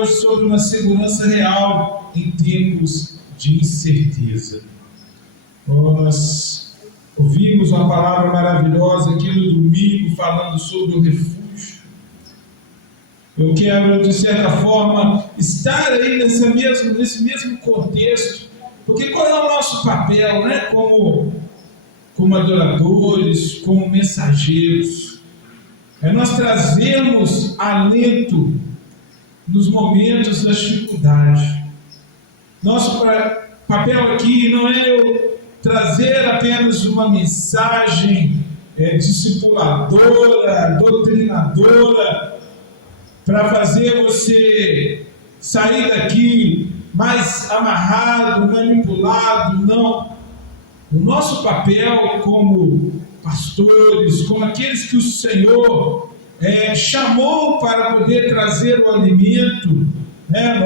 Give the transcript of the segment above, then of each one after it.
hoje sobre uma segurança real em tempos de incerteza. Nós ouvimos uma palavra maravilhosa aqui no domingo falando sobre o refúgio. Eu quero, de certa forma, estar aí nesse mesmo contexto, porque qual é o nosso papel, né? Como adoradores, como mensageiros? É nós trazermos alento nos momentos da dificuldade. Nosso papel aqui não é eu trazer apenas uma mensagem discipuladora, doutrinadora, para fazer você sair daqui mais amarrado, manipulado. Não. O nosso papel como pastores, como aqueles que o Senhor chamou para poder trazer o alimento,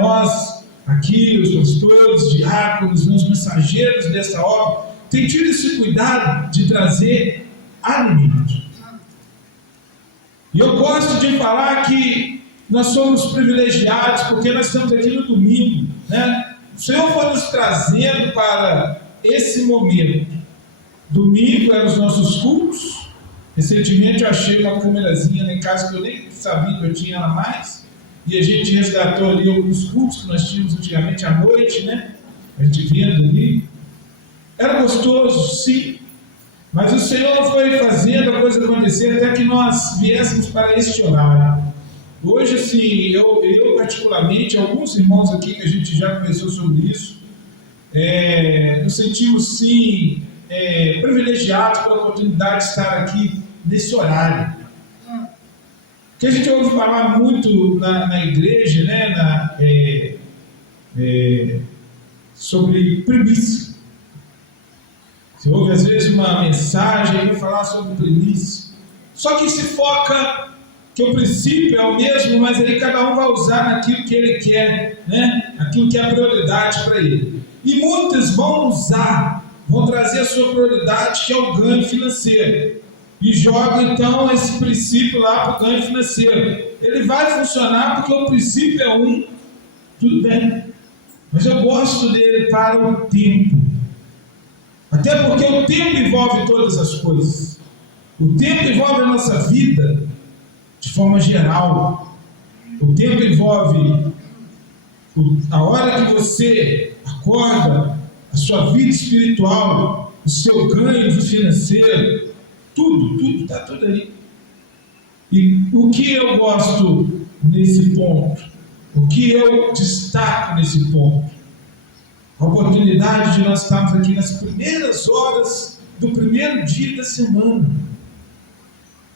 nós aqui, os pastores, diáconos, os mensageiros dessa obra, tem tido esse cuidado de trazer alimento. E eu gosto de falar que nós somos privilegiados, porque nós estamos aqui no domingo, né? O Senhor foi nos trazendo para esse momento. Domingo eram os nossos cultos. Recentemente eu achei uma câmerazinha lá em casa que eu nem sabia que eu tinha ela mais, e a gente resgatou ali alguns cultos que nós tínhamos antigamente à noite, né? A gente vendo ali. Era gostoso, sim, mas o Senhor foi fazendo a coisa acontecer até que nós viéssemos para este horário. Hoje, assim, eu particularmente, alguns irmãos aqui que a gente já conversou sobre isso, nos sentimos, sim, privilegiados pela oportunidade de estar aqui nesse horário. Porque a gente ouve falar muito na igreja, né, sobre primícia. Você ouve às vezes uma mensagem para falar sobre primícia. Só que se foca que o princípio é o mesmo, mas aí cada um vai usar naquilo que ele quer, né? Aquilo que é a prioridade para ele. E muitos vão trazer a sua prioridade, que é o ganho financeiro, e jogam então esse princípio lá para o ganho financeiro. Ele vai funcionar porque o princípio é um, tudo bem, mas eu gosto dele para o tempo, até porque o tempo envolve todas as coisas. O tempo envolve a nossa vida de forma geral. O tempo envolve a hora que você acorda, a sua vida espiritual, o seu ganho financeiro, tudo está tudo ali. E o que eu gosto nesse ponto, o que eu destaco nesse ponto, a oportunidade de nós estarmos aqui nas primeiras horas do primeiro dia da semana,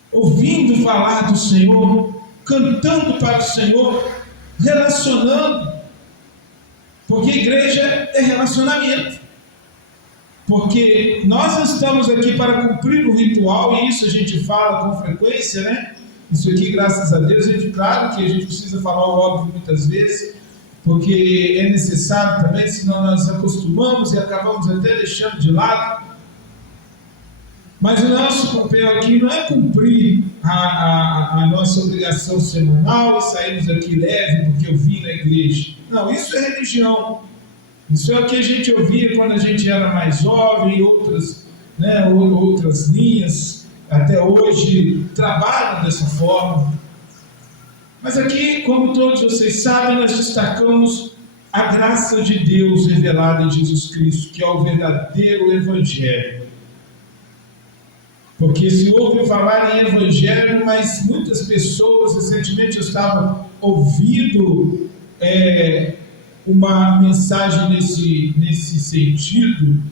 ouvindo falar do Senhor, cantando para o Senhor, relacionando, porque igreja é relacionamento. Porque nós não estamos aqui para cumprir o ritual, e isso a gente fala com frequência, né? Isso aqui, graças a Deus, claro que a gente precisa falar o óbvio muitas vezes, porque é necessário também, senão nós acostumamos e acabamos até deixando de lado. Mas o nosso papel aqui não é cumprir a nossa obrigação semanal e sairmos aqui leve porque eu vim na igreja. Não, isso é religião. Isso é o que a gente ouvia quando a gente era mais jovem, outras linhas até hoje trabalham dessa forma. Mas aqui, como todos vocês sabem, nós destacamos a graça de Deus revelada em Jesus Cristo, que é o verdadeiro Evangelho. Porque se ouve falar em Evangelho, mas muitas pessoas, recentemente eu estava ouvindo uma mensagem nesse sentido,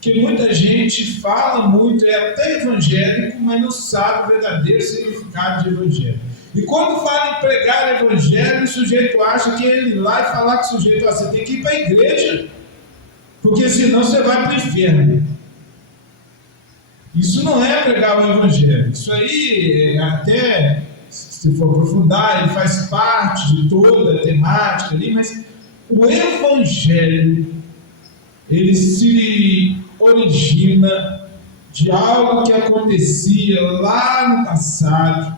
que muita gente fala muito, é até evangélico, mas não sabe o verdadeiro significado de Evangelho. E quando fala em pregar Evangelho, o sujeito acha que ele ir lá e falar com o sujeito, você tem que ir para a igreja, porque senão você vai para o inferno. Isso não é pregar o Evangelho. Isso aí, até se for aprofundar, ele faz parte de toda a temática ali, mas o Evangelho, ele se origina de algo que acontecia lá no passado.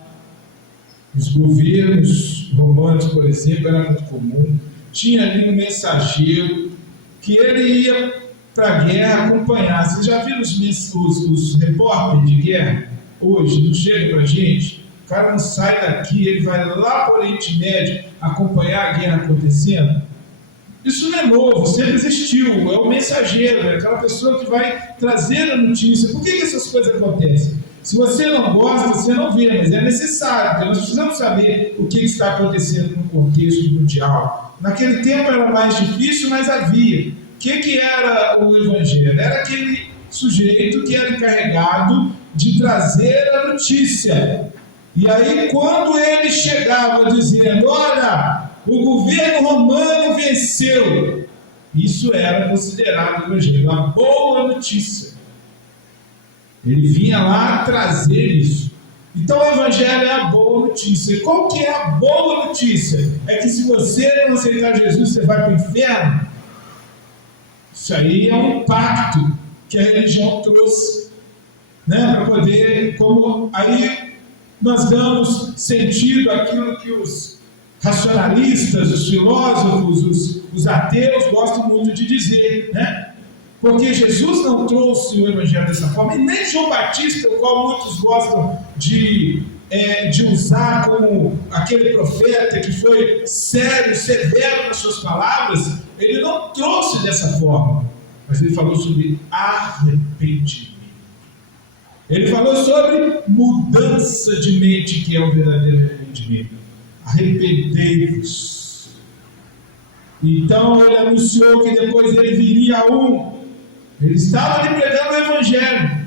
Os governos impérios romanos, por exemplo, era muito comum. Tinha ali um mensageiro que ele ia para a guerra acompanhar. Vocês já viram os repórteres de guerra? Hoje, não chega para a gente. O cara não sai daqui, ele vai lá para o Oriente Médio acompanhar a guerra acontecendo. Isso não é novo, sempre existiu. É o mensageiro, é aquela pessoa que vai trazer a notícia. Por que essas coisas acontecem? Se você não gosta, você não vê, mas é necessário, porque nós precisamos saber o que está acontecendo no contexto mundial. Naquele tempo era mais difícil, mas havia. O que era o Evangelho? Era aquele sujeito que era encarregado de trazer a notícia. E aí, quando ele chegava dizendo: olha, o governo romano venceu, isso era considerado Evangelho, uma boa notícia. Ele vinha lá trazer isso. Então o Evangelho é a boa notícia. Qual que é a boa notícia? É que se você não aceitar Jesus, você vai para o inferno. Isso aí é um pacto que a religião trouxe, né, para poder, como aí nós damos sentido àquilo que os racionalistas, os filósofos, os ateus gostam muito de dizer, né? Porque Jesus não trouxe o Evangelho dessa forma, e nem João Batista, o qual muitos gostam de usar como aquele profeta que foi sério, severo nas suas palavras. Ele não trouxe dessa forma, mas ele falou sobre arrependimento. Ele falou sobre mudança de mente, que é o verdadeiro arrependimento. Arrependei-vos. Então ele anunciou que depois ele viria ele estava lhe pregando o Evangelho.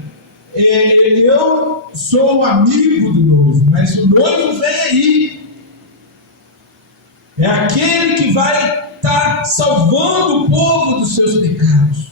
Eu sou o amigo do noivo, mas o noivo vem aí. É aquele que vai estar salvando o povo dos seus pecados.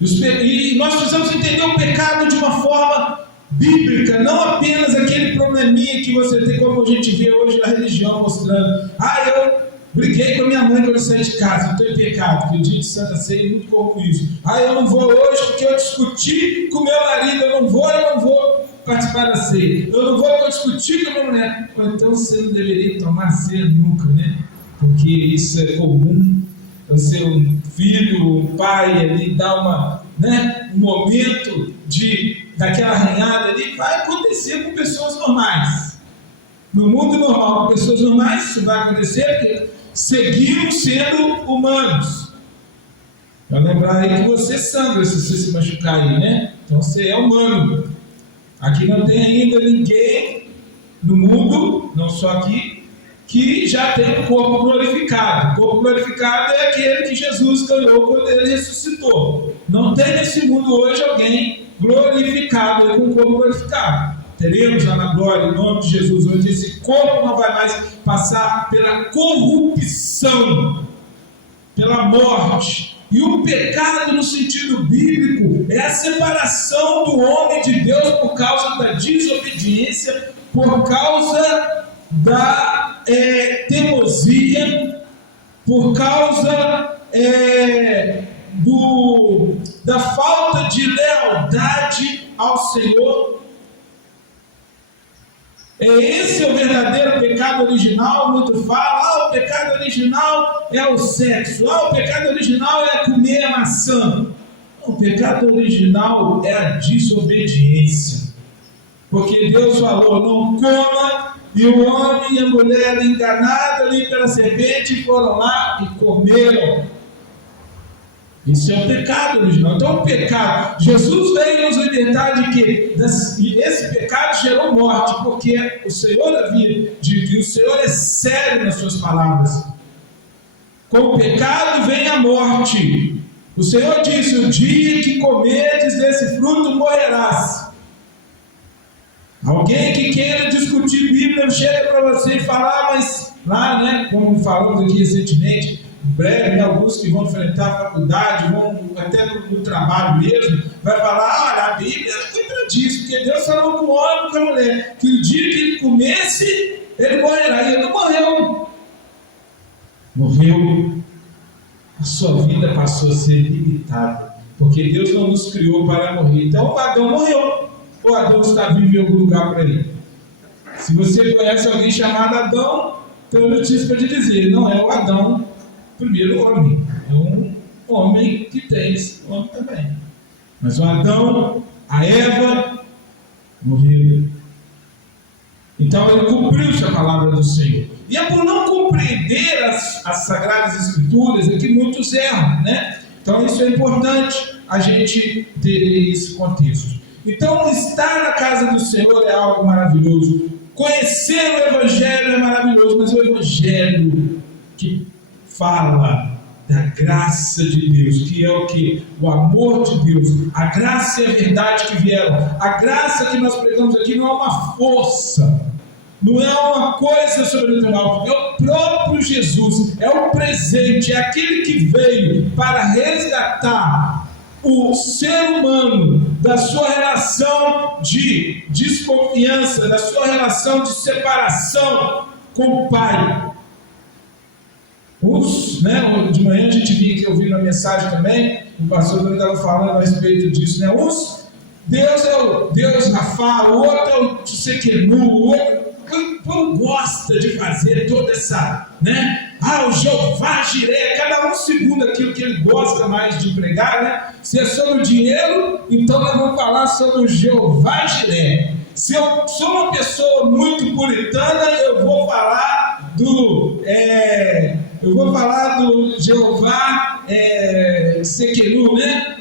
E nós precisamos entender o pecado de uma forma bíblica, não apenas aquele probleminha que você tem, como a gente vê hoje na religião, mostrando: eu briguei com a minha mãe quando eu saí de casa, estou em pecado, porque o dia de Santa Ceia é muito comum isso. Eu não vou hoje porque eu discuti com meu marido, eu não vou participar da ceia. Eu não vou porque eu discuti com a minha mulher. Ou então você não deveria tomar ceia nunca, né? Porque isso é comum. Você, um filho, um pai ali, dá um momento daquela arranhada ali, vai acontecer com pessoas normais. No mundo normal, com pessoas normais, isso vai acontecer porque seguimos sendo humanos. Vai lembrar aí que você sangra se você se machucar aí, né? Então você é humano. Aqui não tem ainda ninguém no mundo, não só aqui, que já tem um corpo glorificado. O corpo glorificado é aquele que Jesus ganhou quando ele ressuscitou. Não tem nesse mundo hoje alguém glorificado, com um corpo glorificado. Teremos lá na glória, em nome de Jesus, onde esse corpo não vai mais passar pela corrupção, pela morte. E o pecado, no sentido bíblico, é a separação do homem de Deus por causa da desobediência, por causa da teimosia, por causa da falta de lealdade ao Senhor. Esse é o verdadeiro pecado original. Muito fala: o pecado original é o sexo, o pecado original é comer a maçã. O pecado original é a desobediência, porque Deus falou: não coma, e o homem e a mulher enganados ali pela serpente foram lá e comeram. Isso é o pecado original. Então o pecado, Jesus veio nos libertar de que esse pecado gerou morte, porque o Senhor havia dito, e o Senhor é sério nas suas palavras: com o pecado vem a morte. O Senhor disse: o dia que comerdes desse fruto morrerás. Alguém que queira discutir Bíblia chega para você e fala: mas lá, né, como falamos aqui recentemente, em breve, alguns que vão enfrentar a faculdade, vão até no trabalho mesmo, vai falar: olha, a Bíblia lembra disso, porque Deus falou com o homem e com a mulher, que o dia que ele comesse, ele morrerá. E ele não morreu. Morreu. A sua vida passou a ser limitada, porque Deus não nos criou para morrer. Então o Adão morreu. O Adão está vivo em algum lugar por aí. Se você conhece alguém chamado Adão, tenho notícia para te dizer, não é o Adão, primeiro homem, é um homem que tem esse nome também. Mas o Adão, a Eva, morreram. Então ele cumpriu-se a palavra do Senhor. E é por não compreender as Sagradas Escrituras é que muitos erram, né? Então isso é importante a gente ter esse contexto. Então estar na casa do Senhor é algo maravilhoso. Conhecer o Evangelho é maravilhoso, mas o Evangelho que fala da graça de Deus, que é o que? O amor de Deus, a graça e a verdade que vieram. A graça que nós pregamos aqui não é uma força, não é uma coisa sobrenatural, é o próprio Jesus, é o presente, é aquele que veio para resgatar o ser humano da sua relação de desconfiança, da sua relação de separação com o Pai. De manhã a gente via que eu vi na mensagem também, o pastor estava falando a respeito disso, né? Deus é o Deus Rafa, o outro é o Tsequenu, o outro gosta de fazer toda essa, né? O Jeová Jireh, cada um segundo aquilo que ele gosta mais de pregar, né? Se é sobre o dinheiro, então nós vamos falar sobre o Jeová Jireh. Se eu sou uma pessoa muito puritana, eu vou falar do Jeová Tsequenu, né?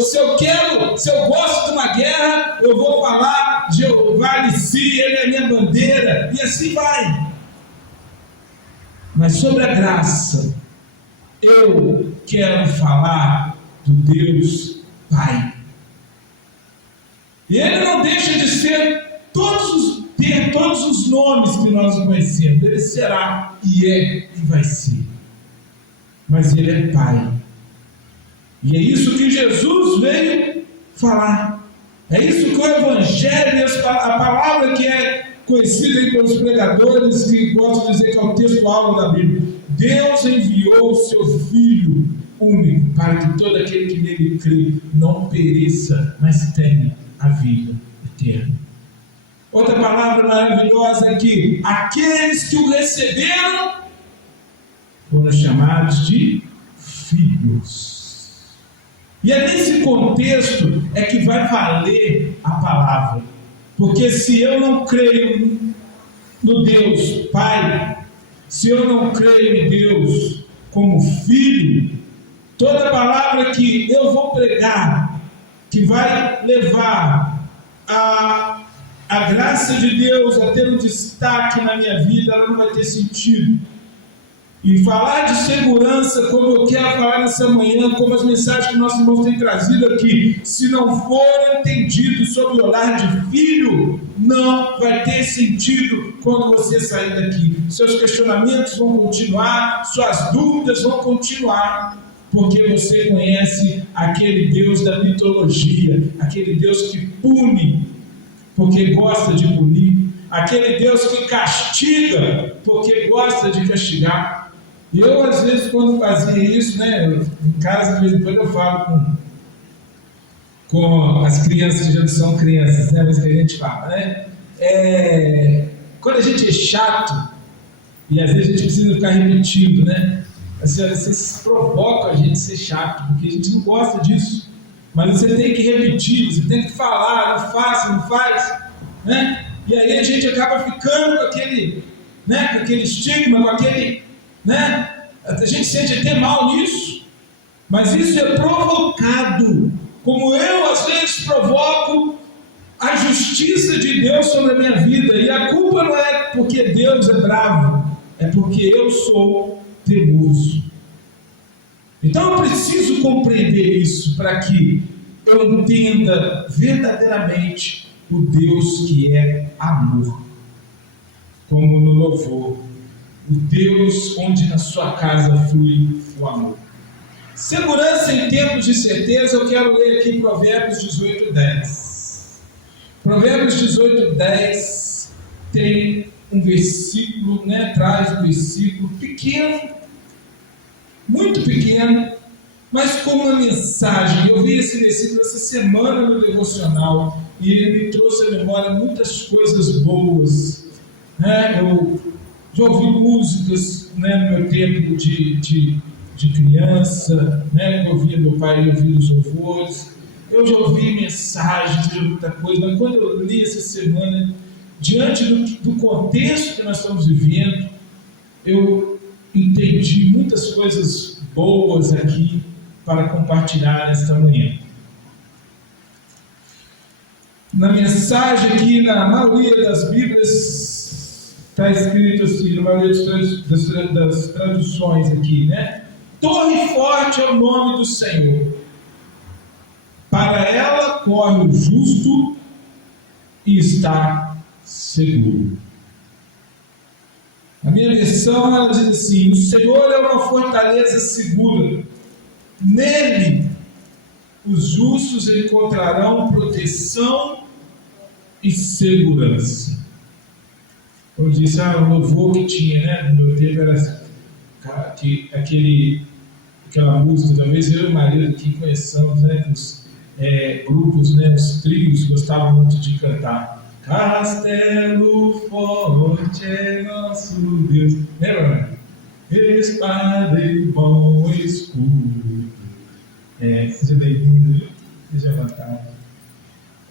Se eu gosto de uma guerra, eu vou falar Jeová Nissi, ele é minha bandeira, e assim vai. Mas sobre a graça, eu quero falar do Deus Pai. E ele não deixa de ter todos os nomes que nós conhecemos. Ele será, e é, e vai ser. Mas ele é Pai. E é isso que Jesus veio falar. É isso que o Evangelho, a palavra que é conhecida aí pelos pregadores, que gostam de dizer que é o texto-alvo da Bíblia. Deus enviou o seu Filho único para que todo aquele que nele crê não pereça, mas tenha a vida eterna. Outra palavra maravilhosa é que aqueles que o receberam foram chamados de filhos. E é nesse contexto é que vai valer a palavra. Porque se eu não creio no Deus Pai, se eu não creio em Deus como Filho, toda palavra que eu vou pregar, que vai levar a graça de Deus a ter um destaque na minha vida, ela não vai ter sentido. E falar de segurança, como eu quero falar nessa manhã, como as mensagens que nossos irmãos têm trazido aqui, se não for entendido sob o olhar de filho, não vai ter sentido quando você sair daqui. Seus questionamentos vão continuar, suas dúvidas vão continuar, porque você conhece aquele Deus da mitologia, aquele Deus que pune, porque gosta de punir, aquele Deus que castiga, porque gosta de castigar. E eu, às vezes, quando fazia isso, né, em casa, de vez em quando eu falo com as crianças que já não são crianças, né, mas que a gente fala, né? Quando a gente é chato, e às vezes a gente precisa ficar repetindo, né? Vocês provocam a gente a ser chato, porque a gente não gosta disso. Mas você tem que repetir, você tem que falar, não faz, né? E aí a gente acaba ficando com aquele estigma, com aquele, né? A gente sente até mal nisso, mas isso é provocado, como eu às vezes provoco a justiça de Deus sobre a minha vida, e a culpa não é porque Deus é bravo, é porque eu sou teimoso. Então eu preciso compreender isso para que eu entenda verdadeiramente o Deus que é amor, como no louvor, o Deus onde na sua casa flui o amor. Segurança em tempos de certeza, eu quero ler aqui Provérbios 18:10. Provérbios 18:10 tem um versículo, né, traz um versículo pequeno, muito pequeno, mas com uma mensagem. Eu vi esse versículo essa semana no devocional e ele me trouxe à memória muitas coisas boas né? Eu já ouvi músicas, né, no meu tempo de criança, né, eu ouvia meu pai ouvir os louvores, eu já ouvi mensagens, já ouvi muita coisa, mas quando eu li essa semana, diante do contexto que nós estamos vivendo, eu entendi muitas coisas boas aqui para compartilhar nesta manhã. Na mensagem aqui, na maioria das Bíblias, está escrito assim, na maioria das traduções aqui, né? Torre forte é o nome do Senhor. Para ela corre o justo e está seguro. A minha versão, ela diz assim: o Senhor é uma fortaleza segura. Nele, os justos encontrarão proteção e segurança. Como disse, o louvor que tinha, né? No meu tempo era aquela música, talvez eu e o marido aqui conheçamos, né? Os grupos, né? Os trios gostavam muito de cantar. Castelo forte é nosso Deus. Lembra? Espada e bom escudo. Seja bem-vindo, seja à vontade.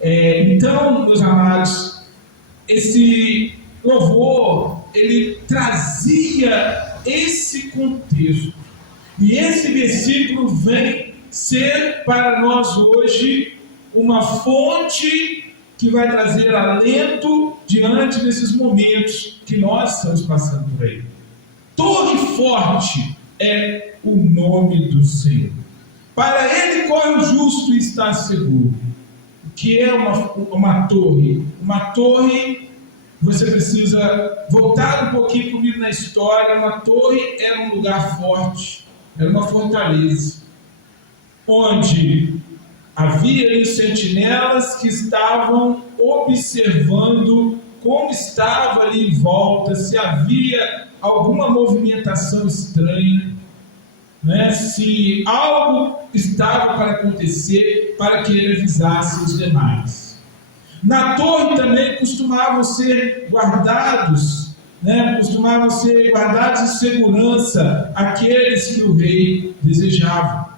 Então, meus amados, esse louvor, ele trazia esse contexto. E esse versículo vem ser para nós hoje uma fonte que vai trazer alento diante desses momentos que nós estamos passando por aí. Torre forte é o nome do Senhor. Para ele corre o justo e está seguro. O que é uma torre? Uma torre, você precisa voltar um pouquinho comigo na história. Uma torre era um lugar forte, era uma fortaleza, onde havia ali sentinelas que estavam observando como estava ali em volta, se havia alguma movimentação estranha, né? Se algo estava para acontecer, para que ele avisasse os demais. Na torre também costumavam ser guardados, né? Costumavam ser guardados em segurança aqueles que o rei desejava.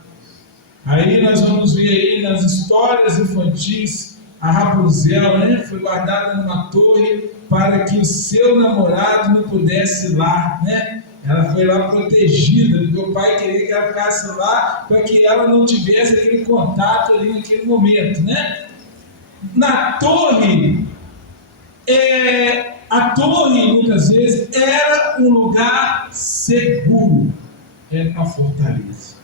Aí nós vamos ver aí nas histórias infantis, a Rapunzel, né, foi guardada numa torre para que o seu namorado não pudesse ir lá, né? Ela foi lá protegida, porque o pai queria que ela ficasse lá para que ela não tivesse aquele contato ali naquele momento, né? Na torre, a torre muitas vezes era um lugar seguro, era uma fortaleza.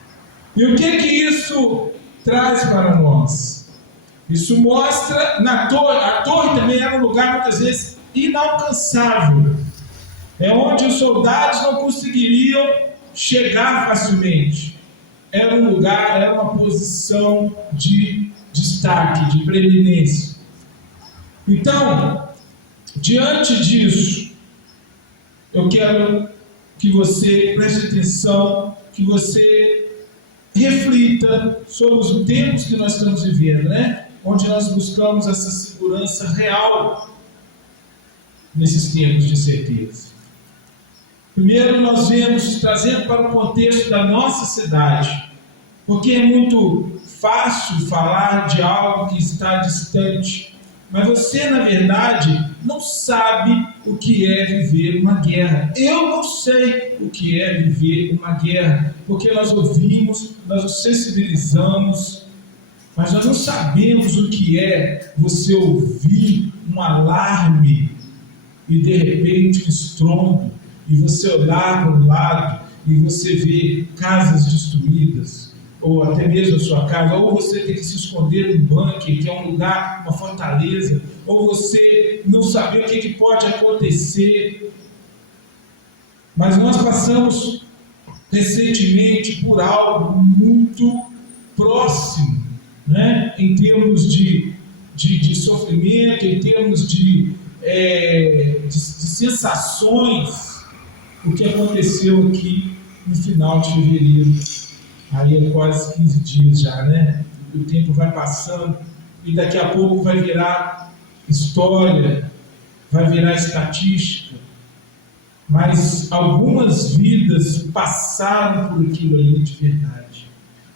E o que isso traz para nós? Isso mostra, a torre também era um lugar muitas vezes inalcançável. É onde os soldados não conseguiriam chegar facilmente. Era um lugar, era uma posição de destaque, de preeminência. Então, diante disso, eu quero que você preste atenção, que você reflita sobre os tempos que nós estamos vivendo, né? Onde nós buscamos essa segurança real nesses tempos de incerteza. Primeiro, nós vemos, trazendo para o contexto da nossa cidade, porque é muito fácil falar de algo que está distante, mas você, na verdade, não sabe o que é viver uma guerra. Eu não sei o que é viver uma guerra, porque nós ouvimos, nós nos sensibilizamos, mas nós não sabemos o que é você ouvir um alarme e de repente um estrondo, e você olhar para o lado e você ver casas destruídas, ou até mesmo a sua casa, ou você ter que se esconder num bunker, que é um lugar, uma fortaleza, ou você não saber o que pode acontecer. Mas nós passamos recentemente por algo muito próximo, né? Em termos de sofrimento, em termos de sensações, o que aconteceu aqui no final de fevereiro. Aí é quase 15 dias já, né? O tempo vai passando e daqui a pouco vai virar história. vai virar estatística, mas algumas vidas passaram por aquilo ali de verdade.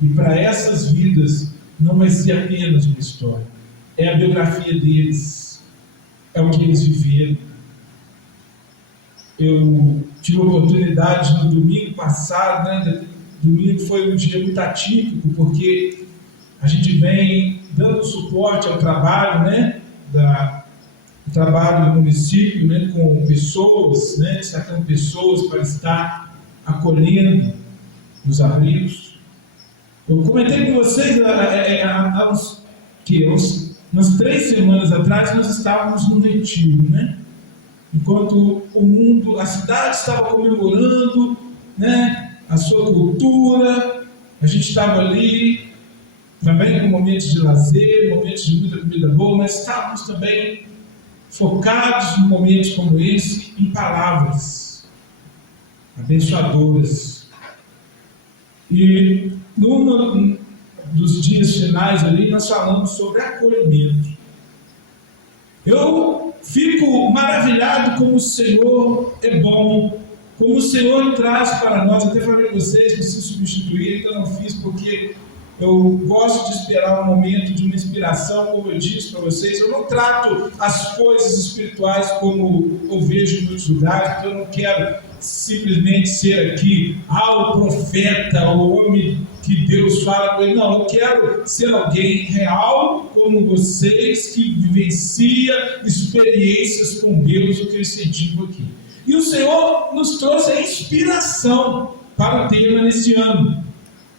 E para essas vidas não vai ser apenas uma história, é a biografia deles, é o que eles viveram. Eu tive a oportunidade no domingo passado, né? Domingo foi um dia muito atípico, porque a gente vem dando suporte ao trabalho, né? O trabalho do município, né? Com pessoas, né? Destacando pessoas para estar acolhendo nos abrigos. Eu comentei com vocês há umas 3 semanas atrás, nós estávamos no retiro, né? Enquanto o mundo, a cidade estava comemorando, né, a sua cultura, a gente estava ali também com momentos de lazer, momentos de muita comida boa, mas estávamos também focados em momentos como esse, em palavras abençoadoras. E num dos dias finais ali, nós falamos sobre acolhimento. Eu fico maravilhado como o Senhor é bom, como o Senhor traz para nós. Até falei com vocês, preciso substituir, ainda não fiz, porque eu gosto de esperar um momento de uma inspiração, como eu disse para vocês. Eu não trato as coisas espirituais como eu vejo em muitos lugares, porque eu não quero simplesmente ser aqui o profeta, o homem que Deus fala com ele. Não, eu quero ser alguém real como vocês, que vivencia experiências com Deus, o que eu incentivo aqui. E o Senhor nos trouxe a inspiração para o tema nesse ano,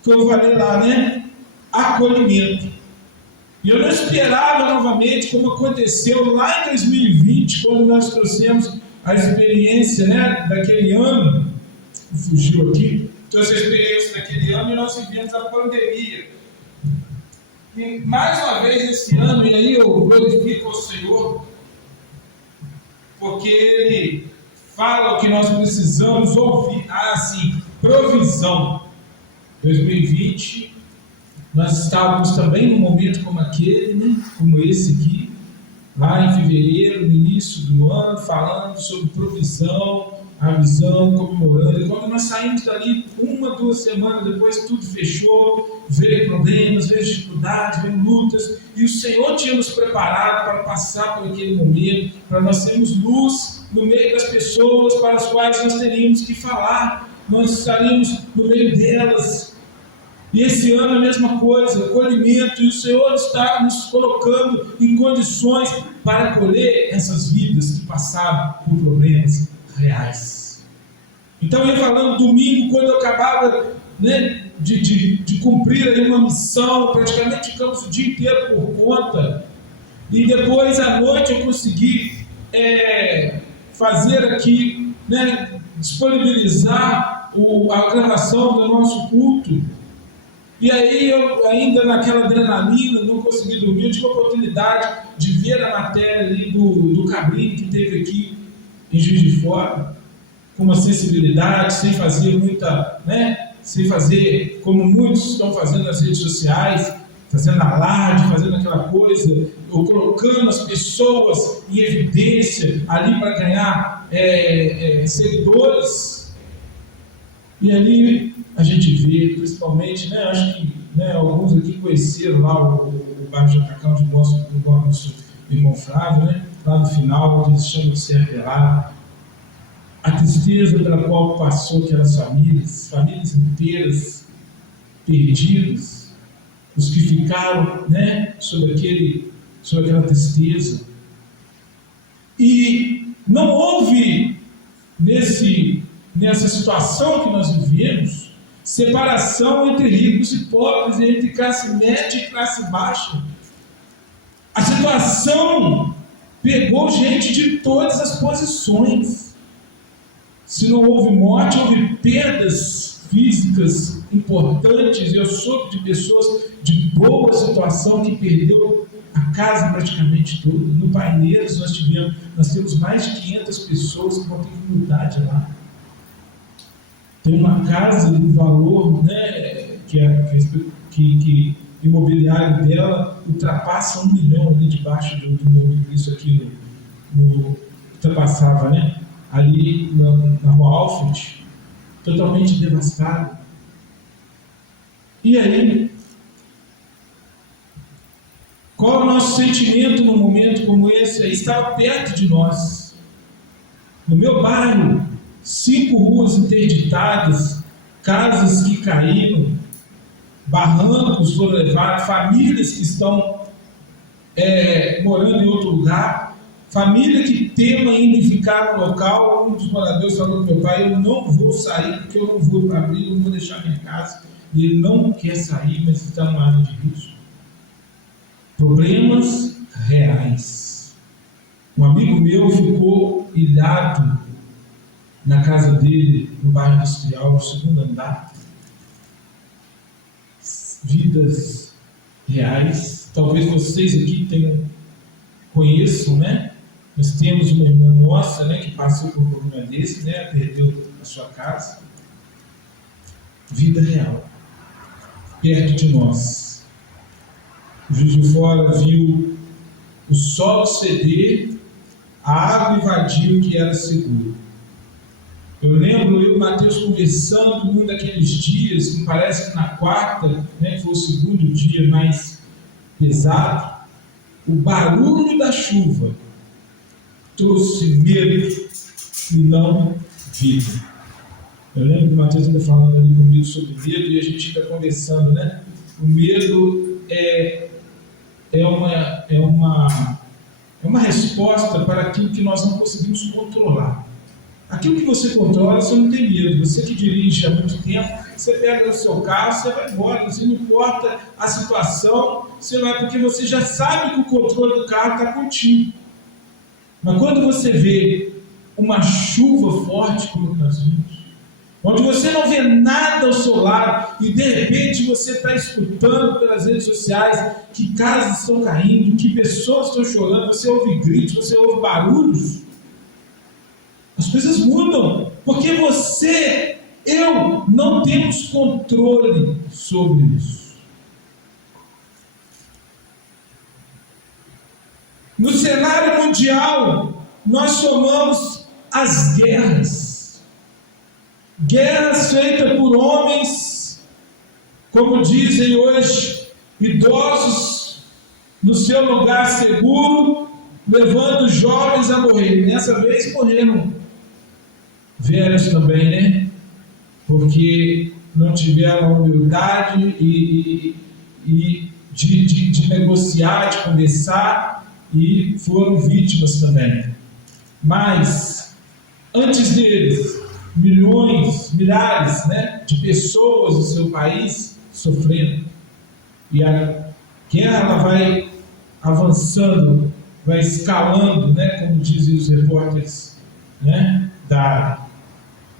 que eu falei lá, né? Acolhimento. E eu não esperava novamente, como aconteceu lá em 2020, quando nós trouxemos a experiência, né, daquele ano, fugiu aqui, trouxe a experiência daquele ano e nós vivemos a pandemia. E mais uma vez esse ano, e aí eu glorifico ao Senhor, porque Ele fala o que nós precisamos ouvir, assim, provisão. 2020, nós estávamos também num momento como aquele, né, como esse aqui, lá em fevereiro, no início do ano, falando sobre provisão, a visão, comemorando. E quando nós saímos dali, 1, 2 semanas depois, tudo fechou, veio problemas, veio dificuldades, veio lutas, e o Senhor tinha nos preparado para passar por aquele momento, para nós termos luz no meio das pessoas para as quais nós teríamos que falar, nós estaríamos no meio delas. E esse ano é a mesma coisa, acolhimento, e o Senhor está nos colocando em condições para acolher essas vidas que passaram por problemas reais. Então, eu ia falando domingo, quando eu acabava, né, de cumprir aí uma missão, praticamente ficamos o dia inteiro por conta, e depois à noite eu consegui fazer aqui, né, disponibilizar a gravação do nosso culto. E aí eu, ainda naquela adrenalina, não consegui dormir. Eu tive a oportunidade de ver a matéria ali do Cabrini, que teve aqui em Juiz de Fora, com uma sensibilidade, sem fazer muita, né, sem fazer como muitos estão fazendo nas redes sociais, fazendo alarde, fazendo aquela coisa, ou colocando as pessoas em evidência ali para ganhar seguidores. E ali a gente vê, principalmente, né, acho que, né, alguns aqui conheceram lá o bairro Jatacão do nosso irmão Flávio, né, lá no final, onde eles chamam de ser revelado, a tristeza pela qual passou aquelas famílias inteiras perdidas, os que ficaram, né, sobre aquela tristeza. E não houve nessa situação que nós vivemos, separação entre ricos e pobres, entre classe média e classe baixa. A situação pegou gente de todas as posições. Se não houve morte, houve perdas físicas importantes. Eu soube de pessoas de boa situação que perdeu a casa praticamente toda. No Paineiros nós temos mais de 500 pessoas que vão ter que mudar de lá. Tem uma casa de valor, né, que imobiliário dela ultrapassa 1 milhão ali debaixo do imóvel, isso aqui passava, né? Ali na Rua Alfred, totalmente devastado. E aí, qual é o nosso sentimento num momento como esse? Aí estava perto de nós. No meu bairro, 5 ruas interditadas, casas que caíram, barrancos foram levados, famílias que estão morando em outro lugar, família que tema ainda em ficar no local. Um dos moradores falou para meu pai: eu não vou sair porque eu não vou para abrir, eu não vou deixar minha casa. E ele não quer sair, mas está numa área de risco. Problemas reais. Um amigo meu ficou ilhado na casa dele, no bairro industrial, no 2º andar. Vidas reais. Talvez vocês aqui conheçam, né? Nós temos uma irmã nossa, né, que passou por um problema desse, né? Perdeu a sua casa. Vida real. Perto de nós. O Juiz de Fora viu o solo ceder, a água invadiu o que era seguro. Eu lembro eu e o Mateus conversando num daqueles dias, me parece que na quarta, né, que foi o 2º dia mais pesado, o barulho da chuva trouxe medo e não vida. Eu lembro do Mateus ainda falando ali comigo sobre medo, e a gente fica conversando, né? O medo é uma resposta para aquilo que nós não conseguimos controlar. Aquilo que você controla, você não tem medo. Você que dirige há muito tempo, você pega o seu carro, você vai embora, você não importa a situação, você vai, porque você já sabe que o controle do carro está contigo. Mas quando você vê uma chuva forte, como nós vimos, onde você não vê nada ao seu lado, e de repente você está escutando pelas redes sociais que casas estão caindo, que pessoas estão chorando, você ouve gritos, você ouve barulhos, as coisas mudam, porque eu não temos controle sobre isso. No cenário mundial, nós somamos as guerras feitas por homens, como dizem hoje, idosos no seu lugar seguro, levando jovens a morrer. Nessa vez morreram velhos também, né? Porque não tiveram a humildade de negociar, de conversar, e foram vítimas também. Mas, antes deles, milhares, né, de pessoas do seu país sofrendo. E a guerra ela vai avançando, vai escalando, né, como dizem os repórteres, né,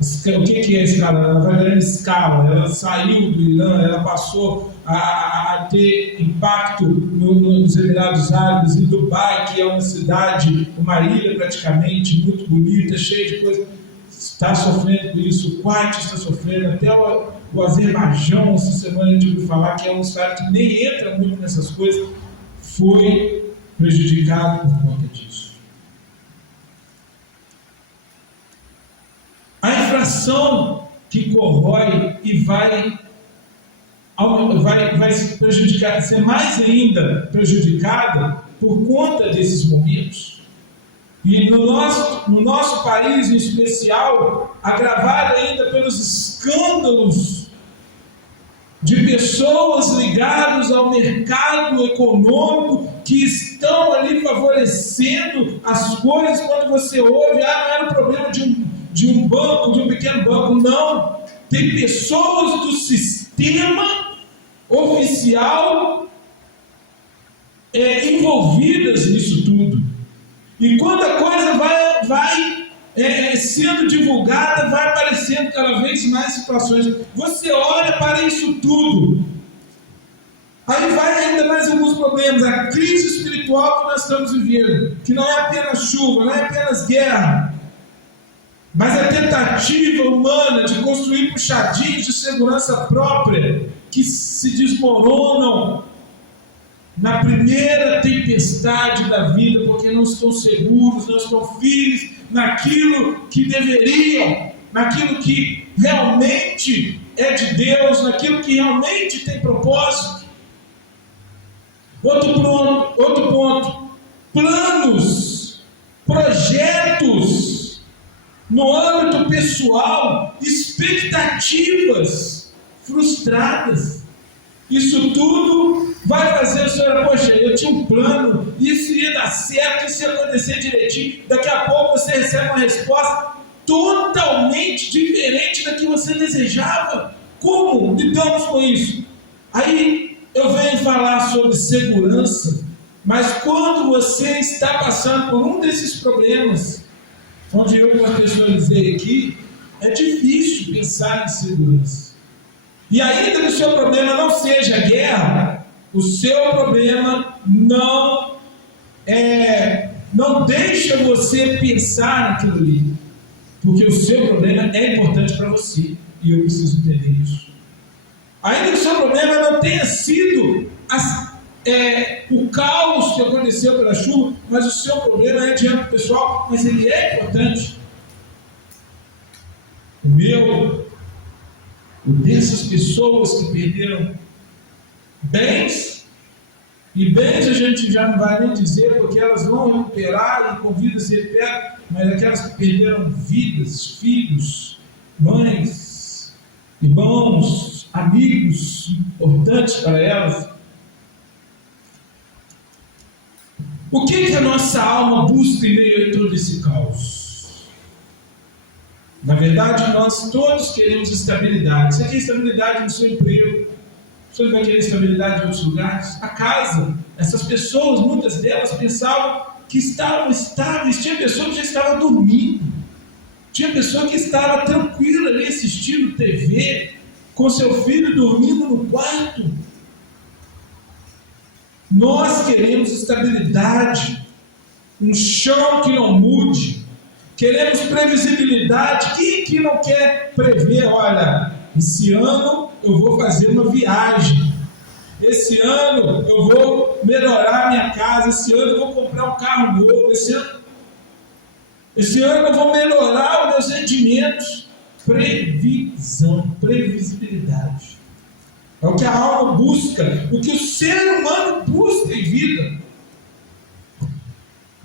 o que é escalando? Ela vai ganhando escala, ela saiu do Irã, ela passou a ter impacto nos Emirados Árabes, em Dubai, que é uma cidade, uma ilha praticamente, muito bonita, cheia de coisas, está sofrendo com isso. O Kuwait está sofrendo, até o Azerbaijão, essa semana a gente ouviu falar que é um estado que nem entra muito nessas coisas, foi prejudicado por conta disso. A inflação que corrói e vai se prejudicar, ser mais ainda prejudicada por conta desses momentos. E no nosso país, em especial, agravada ainda pelos escândalos de pessoas ligadas ao mercado econômico que estão ali favorecendo as coisas. Quando você ouve, não era um problema de um banco, de um pequeno banco, não. Tem pessoas do sistema oficial envolvidas nisso tudo. E quando a coisa vai sendo divulgada, vai aparecendo cada vez mais situações. Você olha para isso tudo, aí vai ainda mais alguns problemas. A crise espiritual que nós estamos vivendo, que não é apenas chuva, não é apenas guerra, mas a tentativa humana de construir puxadinhos de segurança própria que se desmoronam na primeira tempestade da vida, porque não estão seguros, não estão firmes naquilo que deveriam, naquilo que realmente é de Deus, naquilo que realmente tem propósito. Outro ponto, planos, projetos no âmbito pessoal, expectativas frustradas. Isso tudo vai fazer o senhor, poxa, eu tinha um plano, isso ia dar certo, isso ia acontecer direitinho, daqui a pouco você recebe uma resposta totalmente diferente da que você desejava. Como lidamos com isso? Aí eu venho falar sobre segurança, mas quando você está passando por um desses problemas, onde eu contextualizei aqui, é difícil pensar em segurança. E ainda que o seu problema não seja guerra, o seu problema não deixa você pensar naquilo ali. Porque o seu problema é importante para você. E eu preciso entender isso. Ainda que o seu problema não tenha sido o caos que aconteceu pela chuva, mas o seu problema é de âmbito pessoal, mas ele é importante. O dessas pessoas que perderam bens, e bens a gente já não vai nem dizer, porque elas vão recuperar e com vida se recuperam, mas aquelas que perderam vidas, filhos, mães, irmãos, amigos importantes para elas. O que a nossa alma busca em meio a todo esse caos? Na verdade, nós todos queremos estabilidade. Você quer estabilidade no seu emprego, você vai querer estabilidade em outros lugares. A casa, essas pessoas, muitas delas pensavam que estavam estáveis. Tinha pessoa que já estava dormindo, tinha pessoa que estava tranquila ali assistindo TV, com seu filho dormindo no quarto. Nós queremos estabilidade, um chão que não mude. Queremos previsibilidade. Quem aqui não quer prever? Olha, esse ano eu vou fazer uma viagem, esse ano eu vou melhorar minha casa, esse ano eu vou comprar um carro novo, esse ano eu vou melhorar os meus rendimentos. Previsão, previsibilidade. É o que a alma busca, o que o ser humano busca em vida.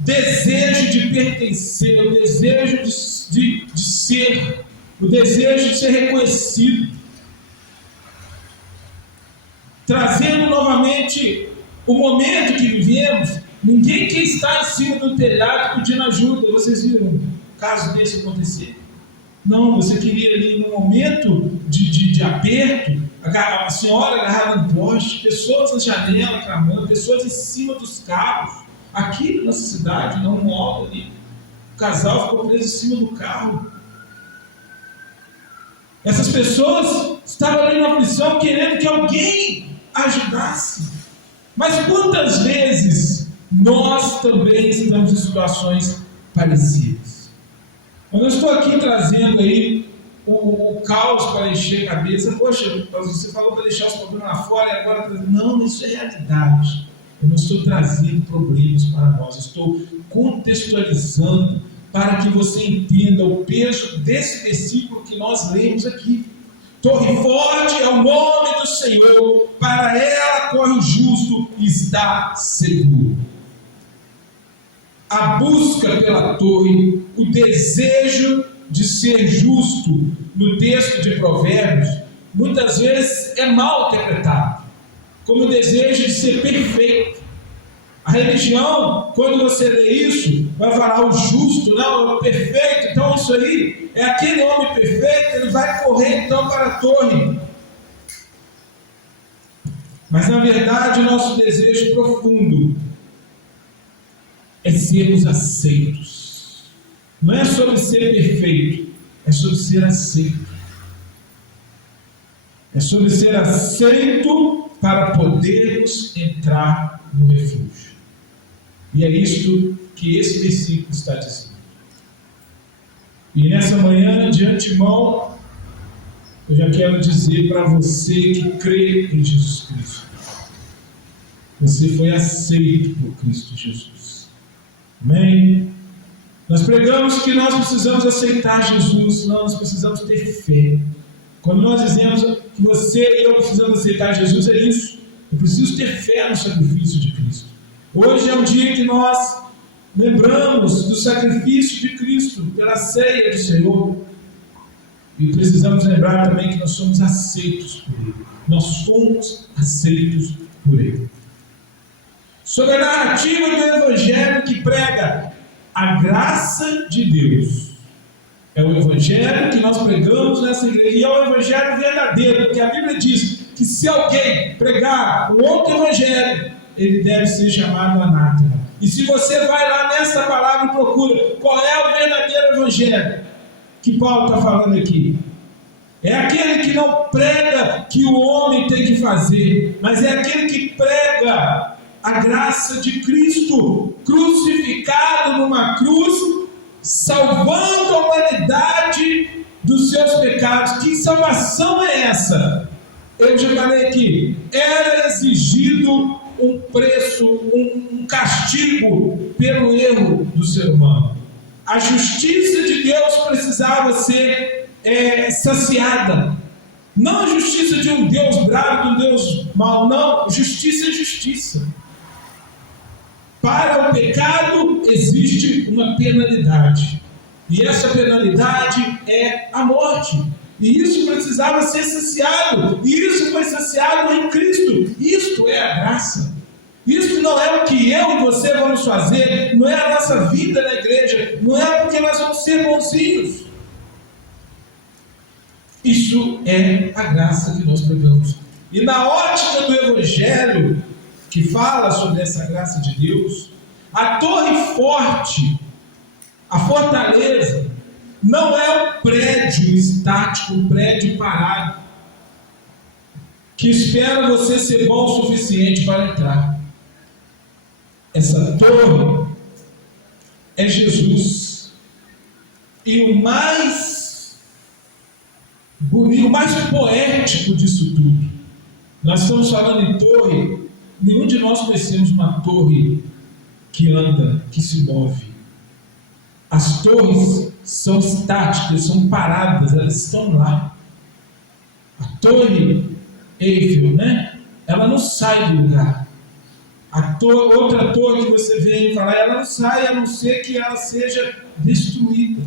Desejo de pertencer, o desejo de ser, o desejo de ser reconhecido. Trazendo novamente o momento que vivemos, ninguém que está em cima do telhado pedindo ajuda. Vocês viram um caso desse acontecer? Não, você queria ali num momento de aperto, a senhora agarrada no poste, pessoas na janela clamando, pessoas em cima dos carros. Aqui na nossa cidade, não modo ali, o casal ficou preso em cima do carro. Essas pessoas estavam ali na aflição querendo que alguém ajudasse. Mas quantas vezes nós também estamos em situações parecidas? Eu não estou aqui trazendo aí o caos para encher a cabeça. Poxa, você falou para deixar os problemas lá fora e agora... Não, isso é realidade. Eu não estou trazendo problemas para nós, estou contextualizando para que você entenda o peso desse versículo que nós lemos aqui. Torre forte é o nome do Senhor, para ela corre o justo e está seguro. A busca pela torre, o desejo de ser justo no texto de Provérbios, muitas vezes é mal interpretado como o desejo de ser perfeito. A religião, quando você lê isso, vai falar o justo, não, o perfeito. Então isso aí é aquele homem perfeito, ele vai correr então para a torre. Mas na verdade o nosso desejo profundo é sermos aceitos. Não é sobre ser perfeito, é sobre ser aceito. É sobre ser aceito para podermos entrar no refúgio. E é isto que esse versículo está dizendo. E nessa manhã, de antemão, eu já quero dizer para você que crê em Jesus Cristo: você foi aceito por Cristo Jesus. Amém? Nós pregamos que nós precisamos aceitar Jesus, não, nós precisamos ter fé. Quando nós dizemos que você e eu precisamos aceitar Jesus, é isso. Eu preciso ter fé no sacrifício de Cristo. Hoje é um dia que nós lembramos do sacrifício de Cristo pela ceia do Senhor. E precisamos lembrar também que nós somos aceitos por Ele. Nós somos aceitos por Ele. Sobre a narrativa do Evangelho que prega a graça de Deus. É o Evangelho que nós pregamos nessa igreja. E é o Evangelho verdadeiro, porque a Bíblia diz que se alguém pregar um outro Evangelho, ele deve ser chamado anátema. E se você vai lá nessa palavra e procura qual é o verdadeiro Evangelho que Paulo está falando aqui, é aquele que não prega que o homem tem que fazer, mas é aquele que prega a graça de Cristo, crucificado numa cruz, salvando a humanidade dos seus pecados. Que salvação é essa? Eu já falei aqui, era exigido um preço, um castigo pelo erro do ser humano. A justiça de Deus precisava ser saciada. Não a justiça de um Deus bravo, de um Deus mau, não. Justiça é justiça. Para o pecado existe uma penalidade. E essa penalidade é a morte. E isso precisava ser saciado. E isso foi saciado em Cristo. Isto é a graça. Isto não é o que eu e você vamos fazer. Não é a nossa vida na igreja. Não é porque nós vamos ser bonzinhos. Isso é a graça que nós pregamos. E na ótica do Evangelho, que fala sobre essa graça de Deus, a torre forte, a fortaleza, não é um prédio estático, um prédio parado, que espera você ser bom o suficiente para entrar. Essa torre é Jesus. E o mais bonito, o mais poético disso tudo, nós estamos falando em torre. Nenhum de nós conhecemos uma torre que anda, que se move. As torres são estáticas, são paradas, elas estão lá. A torre Eiffel, né? Ela não sai do lugar. Outra torre que você vê falar, ela não sai, a não ser que ela seja destruída.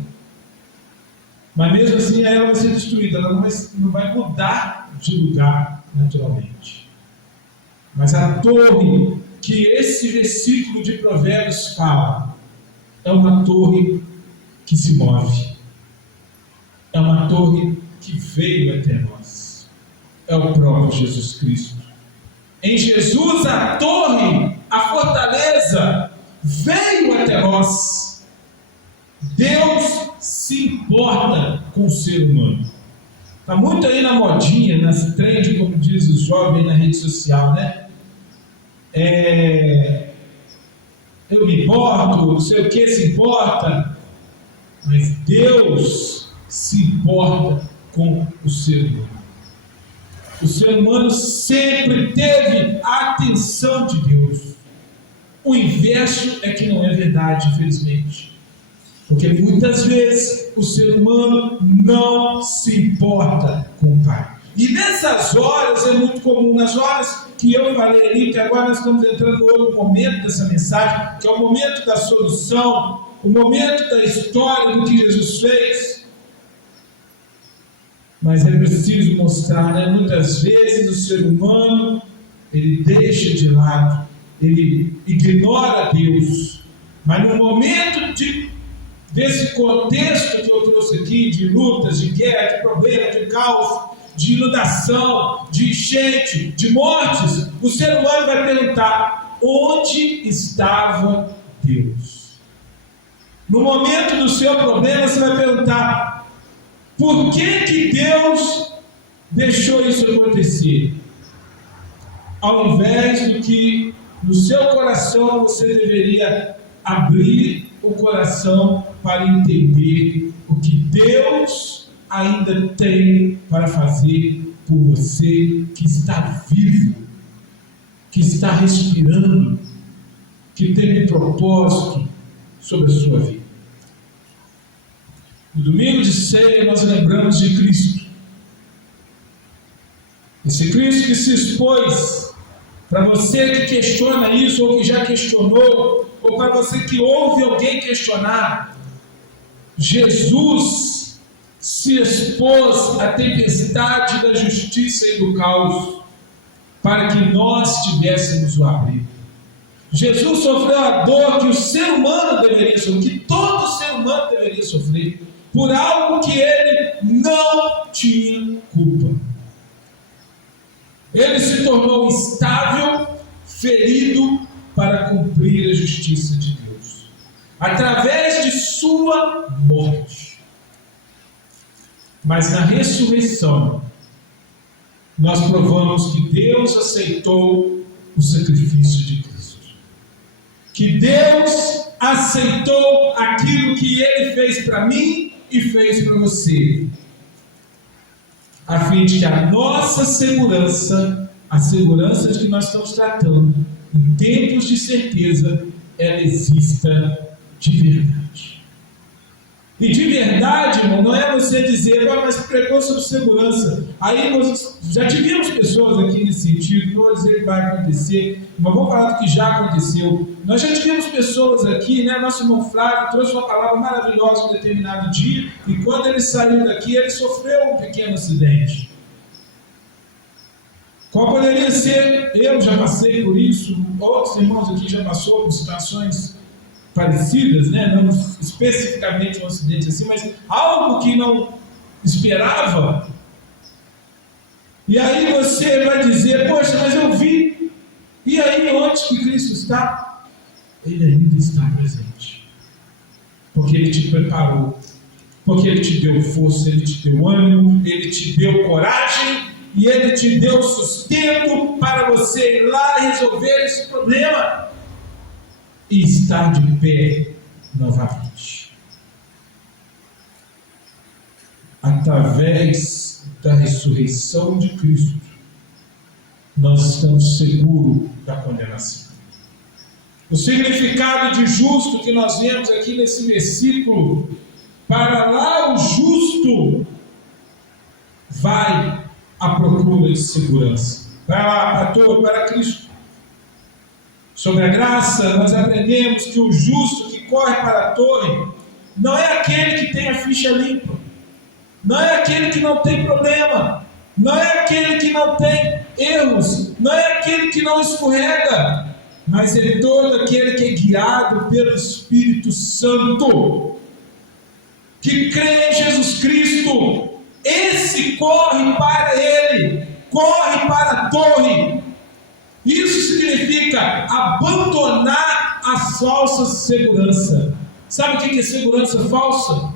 Mas mesmo assim ela vai ser destruída, ela não vai mudar de lugar naturalmente. Mas a torre que esse versículo de Provérbios fala é uma torre que se move. É uma torre que veio até nós. É o próprio Jesus Cristo. Em Jesus a torre, a fortaleza veio até nós. Deus se importa com o ser humano. Está muito aí na modinha, nas trends, como diz os jovens na rede social, né? Eu me importo, não sei o que se importa, mas Deus se importa com o ser humano. O ser humano sempre teve a atenção de Deus. O inverso é que não é verdade, infelizmente. Porque muitas vezes o ser humano não se importa com o Pai. E nessas horas, é muito comum, nas horas que eu falei ali, que agora nós estamos entrando no outro momento dessa mensagem, que é o momento da solução, o momento da história do que Jesus fez. Mas é preciso mostrar, né? Muitas vezes o ser humano, ele deixa de lado, ele ignora Deus. Mas no momento desse contexto que eu trouxe aqui, de lutas, de guerra, de problema, de caos, de inundação, de enchente, de mortes, o ser humano vai perguntar: onde estava Deus? No momento do seu problema, você vai perguntar: por que Deus deixou isso acontecer? Ao invés do que no seu coração você deveria abrir o coração para entender o que Deus ainda tem para fazer por você que está vivo, que está respirando, que tem um propósito sobre a sua vida. No domingo de ceia nós lembramos de Cristo. Esse Cristo que se expôs. Para você que questiona isso, ou que já questionou, ou para você que ouve alguém questionar, Jesus se expôs à tempestade da justiça e do caos, para que nós tivéssemos o abrigo. Jesus sofreu a dor que o ser humano deveria sofrer, que todo ser humano deveria sofrer, por algo que ele não tinha culpa. Ele se tornou instável, ferido, para cumprir a justiça de Deus, através de sua morte. Mas na ressurreição, nós provamos que Deus aceitou o sacrifício de Cristo, que Deus aceitou aquilo que Ele fez para mim e fez para você, a fim de que a nossa segurança, a segurança de que nós estamos tratando, em tempos de certeza, ela exista de verdade. E de verdade, irmão, não é você dizer, mas pregou sobre segurança. Aí nós já tivemos pessoas aqui nesse sentido, não vou dizer que vai acontecer, mas vou falar do que já aconteceu. Nós já tivemos pessoas aqui, né? Nosso irmão Flávio trouxe uma palavra maravilhosa em um determinado dia, e quando ele saiu daqui, ele sofreu um pequeno acidente. Qual poderia ser? Eu já passei por isso, outros irmãos aqui já passaram por situações parecidas, né? Não especificamente um acidente assim, mas algo que não esperava. E aí você vai dizer, poxa, mas eu vi. E aí, onde que Cristo está? Ele ainda está presente. Porque Ele te preparou. Porque Ele te deu força, Ele te deu ânimo, Ele te deu coragem e Ele te deu sustento para você ir lá e resolver esse problema e estar de pé novamente. Através da ressurreição de Cristo, nós estamos seguros da condenação. O significado de justo que nós vemos aqui nesse versículo, para lá o justo vai à procura de segurança, vai lá para Cristo. Sobre a graça, nós aprendemos que o justo que corre para a torre não é aquele que tem a ficha limpa, não é aquele que não tem problema, não é aquele que não tem erros, não é aquele que não escorrega, mas é todo aquele que é guiado pelo Espírito Santo, que crê em Jesus Cristo. Esse corre para Ele, corre para a torre. Isso significa abandonar a falsa segurança. Sabe o que é segurança falsa?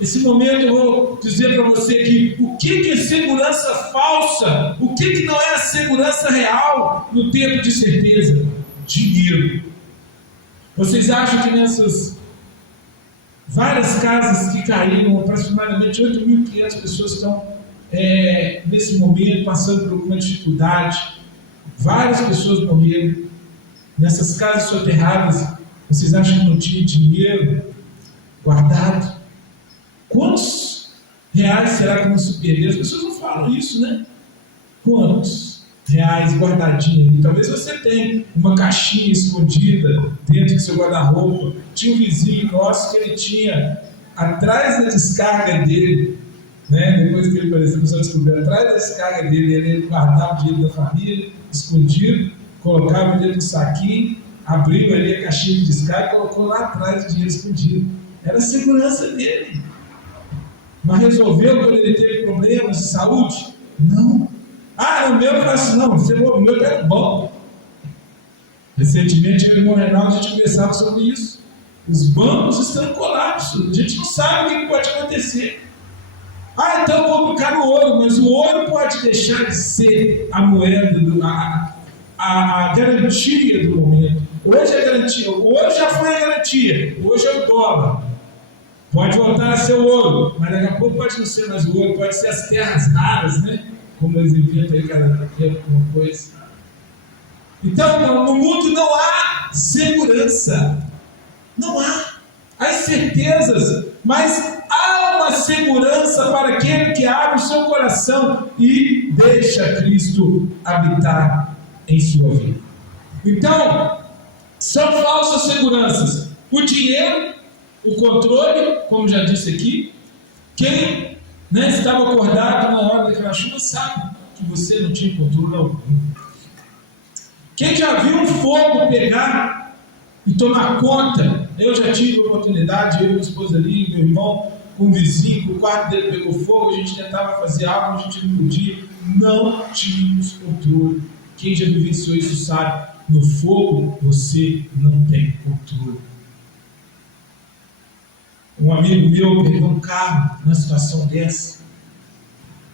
Nesse momento eu vou dizer para você que o que é segurança falsa, o que não é a segurança real no tempo de certeza? Dinheiro. Vocês acham que nessas várias casas que caíram, aproximadamente 8.500 pessoas estão nesse momento passando por alguma dificuldade? Várias pessoas morreram nessas casas soterradas. Vocês acham que não tinha dinheiro guardado? Quantos reais será que não se perdeu? As pessoas não falam isso, né? Quantos reais guardadinhos? Talvez você tenha uma caixinha escondida dentro do seu guarda-roupa. Tinha um vizinho nosso que ele tinha atrás da descarga dele, né? Depois que ele apareceu, a pessoa descobriu, atrás da descarga dele, ele guardava o dinheiro da família, escondido, colocava dentro do saquinho, abriu ali a caixinha de descarga e colocou lá atrás o dinheiro escondido. Era a segurança dele. Mas resolveu quando ele teve problemas de saúde? Não. No meu eu faço, não, o meu está bom. Recentemente eu e o irmão Reinaldo, a gente conversava sobre isso. Os bancos estão em colapso, a gente não sabe o que pode acontecer. Então eu vou ficar no ouro, mas o ouro pode deixar de ser a moeda, a garantia do momento. Hoje é a garantia, o ouro já foi a garantia, hoje é o dólar. Pode voltar a ser o ouro, mas daqui a pouco pode não ser mais o ouro, pode ser as terras raras, né? Como eles inventam aí cada tempo uma coisa. Então, no mundo não há segurança, não há as certezas, mas uma segurança para aquele que abre o seu coração e deixa Cristo habitar em sua vida. Então, são falsas seguranças: o dinheiro, o controle, como já disse aqui. Quem estava acordado na hora daquela chuva sabe que você não tinha controle algum. Quem já viu um fogo pegar e tomar conta? Eu já tive a oportunidade, eu e minha esposa ali, meu irmão, com um vizinho, que o quarto dele pegou fogo, a gente tentava fazer algo, a gente não podia, não tínhamos controle. Quem já vivenciou isso sabe, no fogo você não tem controle. Um amigo meu perdeu um carro numa situação dessa,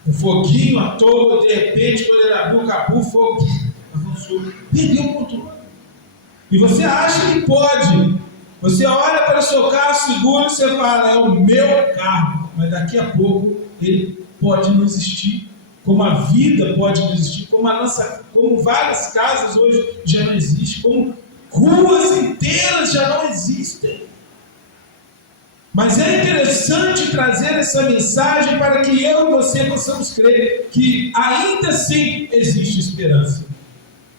um foguinho à toa, de repente, quando ele abriu o capô, o fogo avançou, perdeu o controle. E você acha que pode, você olha para o seu carro seguro e você fala, é o meu carro, mas daqui a pouco ele pode não existir, como a vida pode não existir, como várias casas hoje já não existem, como ruas inteiras já não existem. Mas é interessante trazer essa mensagem para que eu e você possamos crer que ainda assim existe esperança.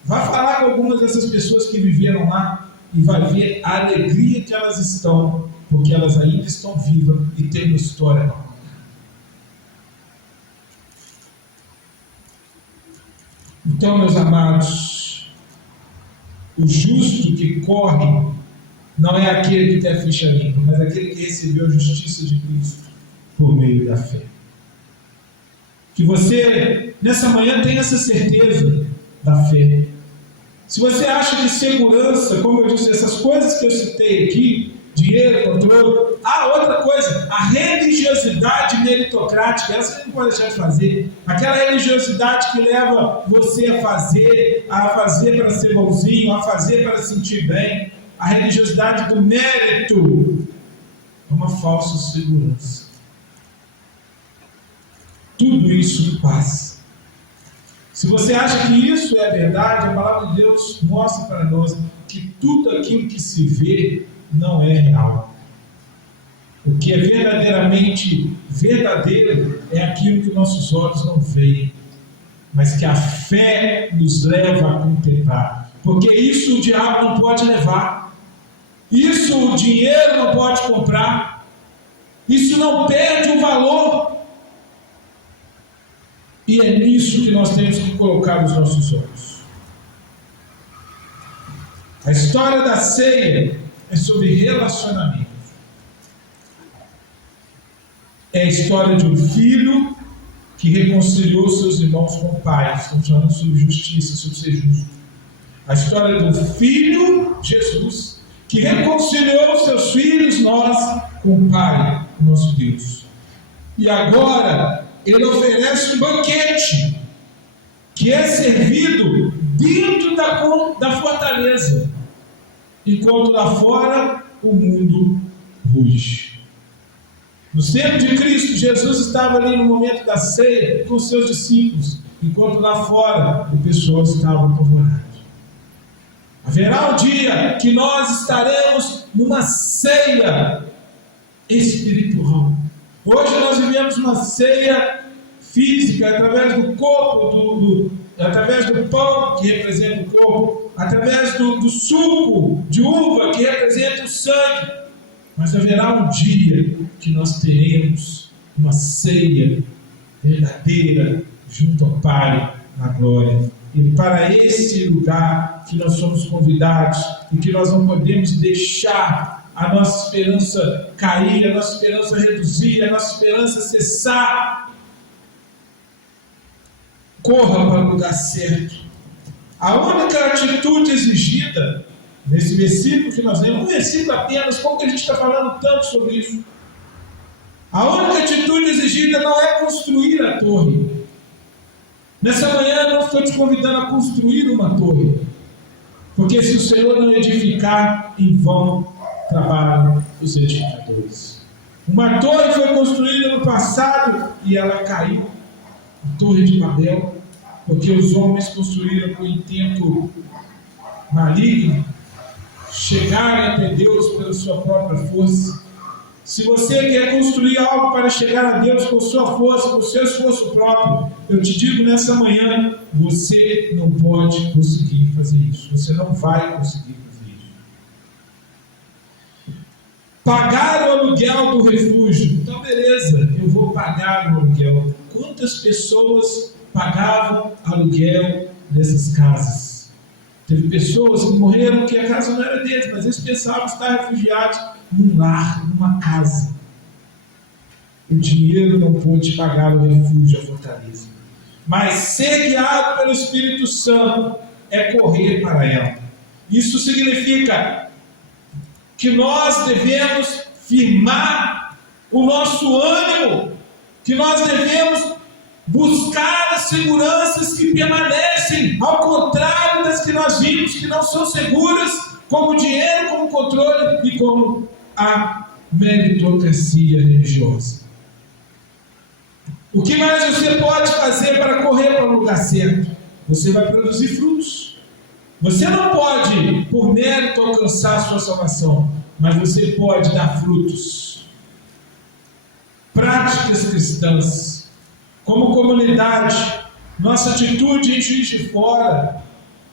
Vai falar com algumas dessas pessoas que viveram lá e vai ver a alegria que elas estão, porque elas ainda estão vivas e têm uma história para contar. Então, meus amados, o justo que corre não é aquele que tem a ficha limpa, mas aquele que recebeu a justiça de Cristo por meio da fé. Que você, nessa manhã, tenha essa certeza da fé. Se você acha que segurança, como eu disse, essas coisas que eu citei aqui, dinheiro, controle, outra coisa, a religiosidade meritocrática, essa a gente não pode deixar de fazer. Aquela religiosidade que leva você a fazer para ser bonzinho, a fazer para sentir bem. A religiosidade do mérito é uma falsa segurança. Tudo isso passa. Se você acha que isso é verdade, a palavra de Deus mostra para nós que tudo aquilo que se vê não é real. O que é verdadeiramente verdadeiro é aquilo que nossos olhos não veem, mas que a fé nos leva a contemplar. Porque isso o diabo não pode levar. Isso o dinheiro não pode comprar. Isso não perde o valor. E é nisso que nós temos que colocar os nossos olhos. A história da ceia é sobre relacionamento. É a história de um filho que reconciliou seus irmãos com o pai. Estamos falando sobre justiça, sobre ser justo. A história do filho, Jesus, que reconciliou seus filhos, nós, com o Pai, nosso Deus. E agora, ele oferece um banquete, que é servido dentro da fortaleza, enquanto lá fora o mundo ruge. No tempo de Cristo, Jesus estava ali no momento da ceia com seus discípulos, enquanto lá fora o pessoal estava apavorado. Haverá um dia que nós estaremos numa ceia espiritual. Hoje nós vivemos uma ceia física através do corpo, através do pão que representa o corpo, através do suco de uva que representa o sangue. Mas haverá um dia que nós teremos uma ceia verdadeira junto ao Pai na glória. E para esse lugar que nós somos convidados e que nós não podemos deixar a nossa esperança cair, a nossa esperança reduzir, a nossa esperança cessar. Corra para o lugar certo. A única atitude exigida nesse versículo que nós lemos, um versículo apenas, como que a gente está falando tanto sobre isso? A única atitude exigida não é construir a torre. Nessa manhã eu não estou te convidando a construir uma torre, porque se o Senhor não edificar, em vão trabalham os edificadores. Uma torre foi construída no passado e ela caiu, a Torre de Babel, porque os homens construíram com intento maligno, chegarem até Deus pela sua própria força, Se você quer construir algo para chegar a Deus com sua força, com seu esforço próprio, eu te digo nessa manhã, você não pode conseguir fazer isso. Você não vai conseguir fazer isso. Pagar o aluguel do refúgio. Então, beleza, eu vou pagar o aluguel. Quantas pessoas pagavam aluguel dessas casas? Teve pessoas que morreram que a casa não era deles, mas eles pensavam estar refugiados num lar, numa casa. O dinheiro não pôde pagar o refúgio, a fortaleza. Mas ser guiado pelo Espírito Santo é correr para ela. Isso significa que nós devemos firmar o nosso ânimo, que nós devemos buscar as seguranças que permanecem, ao contrário das que nós vimos, que não são seguras, como o dinheiro, como o controle e como a meritocracia religiosa. O que mais você pode fazer para correr para o lugar certo? Você vai produzir frutos. Você não pode, por mérito, alcançar a sua salvação, mas você pode dar frutos. Práticas cristãs, como comunidade, nossa atitude em Juiz de Fora,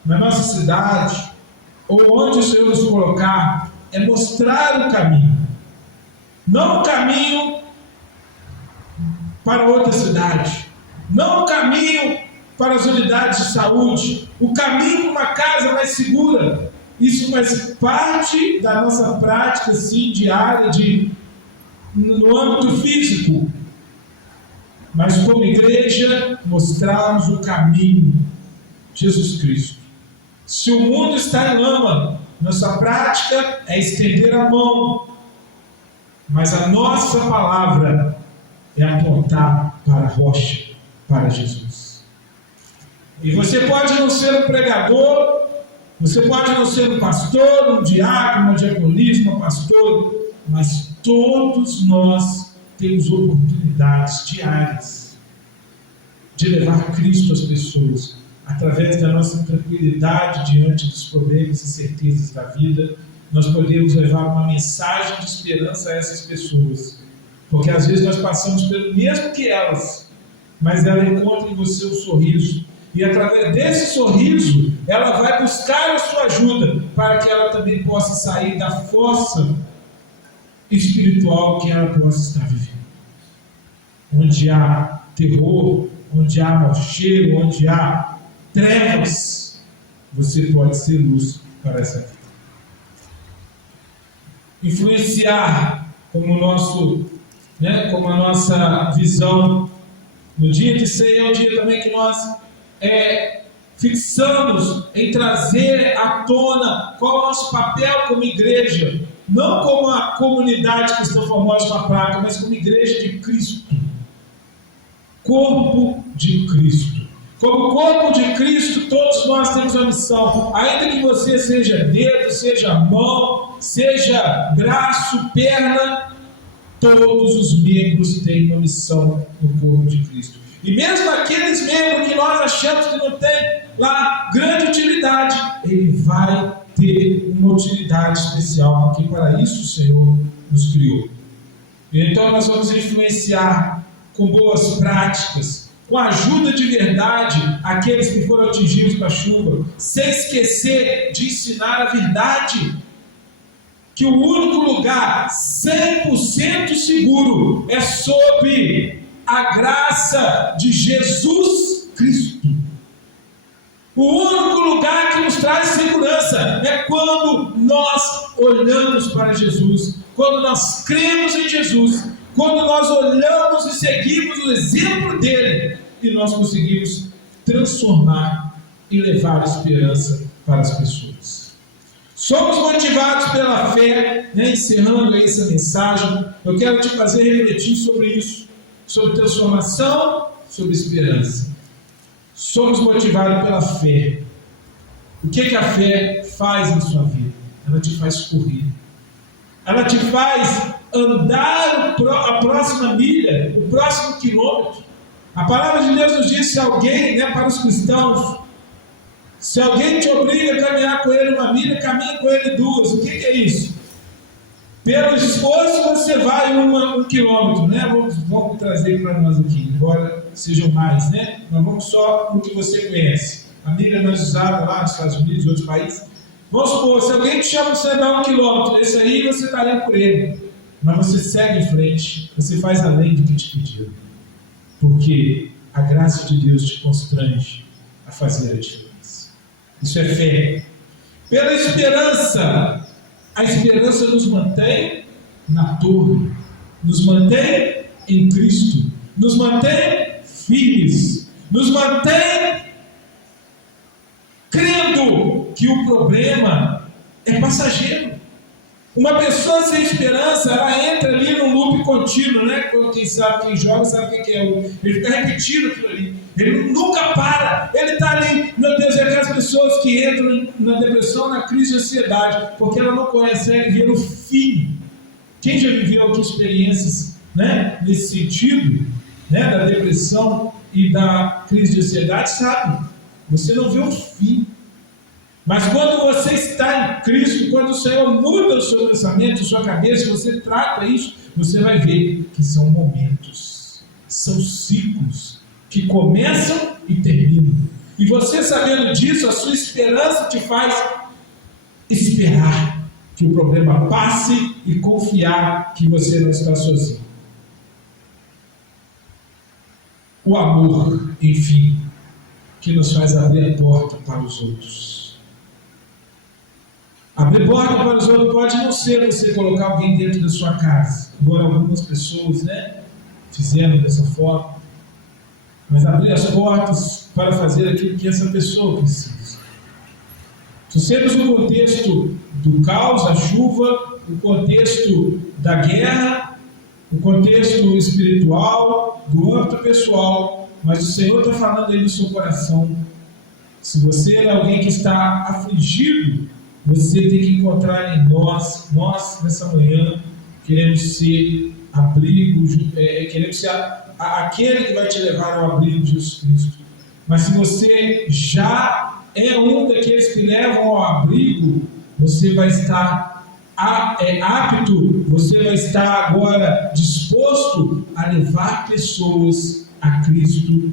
na nossa cidade, ou onde o Senhor nos colocar, é mostrar o caminho. Não o caminho para outra cidade, não o caminho para as unidades de saúde, o caminho para uma casa mais segura. Isso faz parte da nossa prática, sim, diária, no âmbito físico. Mas como igreja, mostrarmos o caminho, Jesus Cristo. Se o mundo está em lama, nossa prática é estender a mão, mas a nossa palavra é apontar para a rocha, para Jesus. E você pode não ser um pregador, você pode não ser um pastor, um diácono, uma diaconisa, uma pastora, mas todos nós temos oportunidades diárias de levar Cristo às pessoas, através da nossa tranquilidade diante dos problemas e certezas da vida. Nós podemos levar uma mensagem de esperança a essas pessoas, porque às vezes nós passamos pelo mesmo que elas, mas ela encontra em você um sorriso, e através desse sorriso ela vai buscar a sua ajuda, para que ela também possa sair da fossa espiritual que ela possa estar vivendo, onde há terror, onde há mau cheiro, onde há trevas. Você pode ser luz para essa vida. Influenciar como a nossa visão. No dia de ceia é um dia também que nós fixamos em trazer à tona qual é o nosso papel como igreja, não como a comunidade cristã famosa na placa, mas como igreja de Cristo, corpo de Cristo. Como corpo de Cristo, todos nós temos uma missão, ainda que você seja dedo, seja mão, seja braço, perna, todos os membros têm uma missão no corpo de Cristo. E mesmo aqueles membros que nós achamos que não tem lá grande utilidade, ele vai ter uma utilidade especial, porque para isso o Senhor nos criou. Então nós vamos influenciar com boas práticas, com a ajuda de verdade aqueles que foram atingidos com a chuva, sem esquecer de ensinar a verdade, que o único lugar 100% seguro é sob a graça de Jesus Cristo. O único lugar que nos traz segurança é quando nós olhamos para Jesus, quando nós cremos em Jesus, quando nós olhamos e seguimos o exemplo dele, e nós conseguimos transformar e levar esperança para as pessoas. Somos motivados pela fé, encerrando aí essa mensagem, eu quero te fazer refletir sobre isso, sobre transformação, sobre esperança. Somos motivados pela fé. O que a fé faz na sua vida? Ela te faz correr. Ela te faz andar a próxima milha, o próximo quilômetro. A palavra de Deus nos diz: se alguém, para os cristãos, se alguém te obriga a caminhar com ele uma milha, caminha com ele duas. O que é isso? Pelo esforço você vai 1 quilômetro, né? Vamos trazer para nós aqui, embora sejam mais, né? Mas vamos só no que você conhece. A Bíblia mais usada lá nos Estados Unidos e outros países. Vamos supor, se alguém te chama para você dar 1 quilômetro, esse aí você está indo por ele. Mas você segue em frente, você faz além do que te pediram. Porque a graça de Deus te constrange a fazer a diferença. Isso é fé. Pela esperança, a esperança nos mantém na torre, nos mantém em Cristo, nos mantém firmes, nos mantém crendo que o problema é passageiro. Uma pessoa sem esperança, ela entra ali num loop contínuo, né? Quem sabe, quem joga, sabe o que é. Ele fica repetindo aquilo ali. Ele nunca para. Ele está ali, meu Deus, é aquelas pessoas que entram na depressão, na crise de ansiedade, porque ela não consegue ver o fim. Quem já viveu aqui experiências, né, nesse sentido, né, da depressão e da crise de ansiedade, sabe? Você não vê o fim. Mas quando você está em Cristo, quando o Senhor muda o seu pensamento, a sua cabeça, você trata isso, você vai ver que são momentos, são ciclos que começam e terminam. E você sabendo disso, a sua esperança te faz esperar que o problema passe e confiar que você não está sozinho. O amor, enfim, que nos faz abrir a porta para os outros. Abrir porta para os outros pode não ser você colocar alguém dentro da sua casa, embora algumas pessoas, né, fizeram dessa forma, mas abrir as portas para fazer aquilo que essa pessoa precisa. Se temos o contexto do caos, a chuva, o contexto da guerra, o contexto espiritual, do âmbito pessoal, mas o Senhor está falando aí no seu coração. Se você é alguém que está afligido, você tem que encontrar em nós nessa manhã, queremos ser abrigo, queremos ser aquele que vai te levar ao abrigo de Jesus Cristo. Mas se você já é um daqueles que levam ao abrigo, você vai estar apto, você vai estar agora disposto a levar pessoas a Cristo,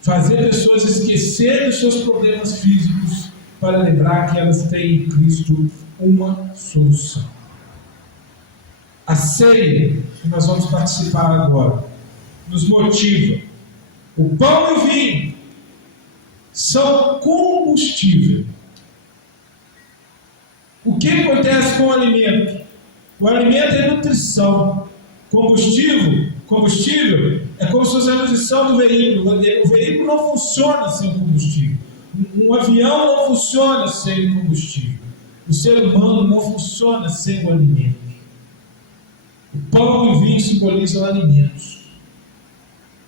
fazer pessoas esquecerem os seus problemas físicos, para lembrar que elas têm em Cristo uma solução. A ceia que nós vamos participar agora nos motiva. O pão e o vinho são combustível. O que acontece com o alimento? O alimento é nutrição. Combustível é como se fosse a nutrição do veículo. O veículo não funciona sem combustível. Um avião não funciona sem combustível. O ser humano não funciona sem o alimento. O pão e o vinho simbolizam alimentos.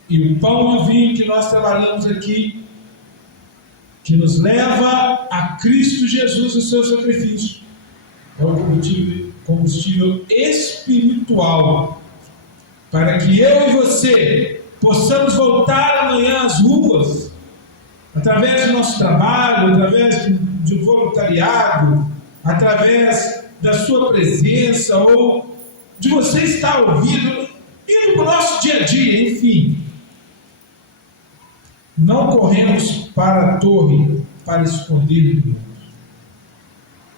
E o pão e o vinho que nós trabalhamos aqui, que nos leva a Cristo Jesus e o seu sacrifício, é o combustível espiritual, para que eu e você possamos voltar amanhã às ruas, através do nosso trabalho, através de um voluntariado, através da sua presença, ou de você estar ouvindo, indo para o nosso dia a dia, enfim. Não corremos para a torre para esconder do mundo.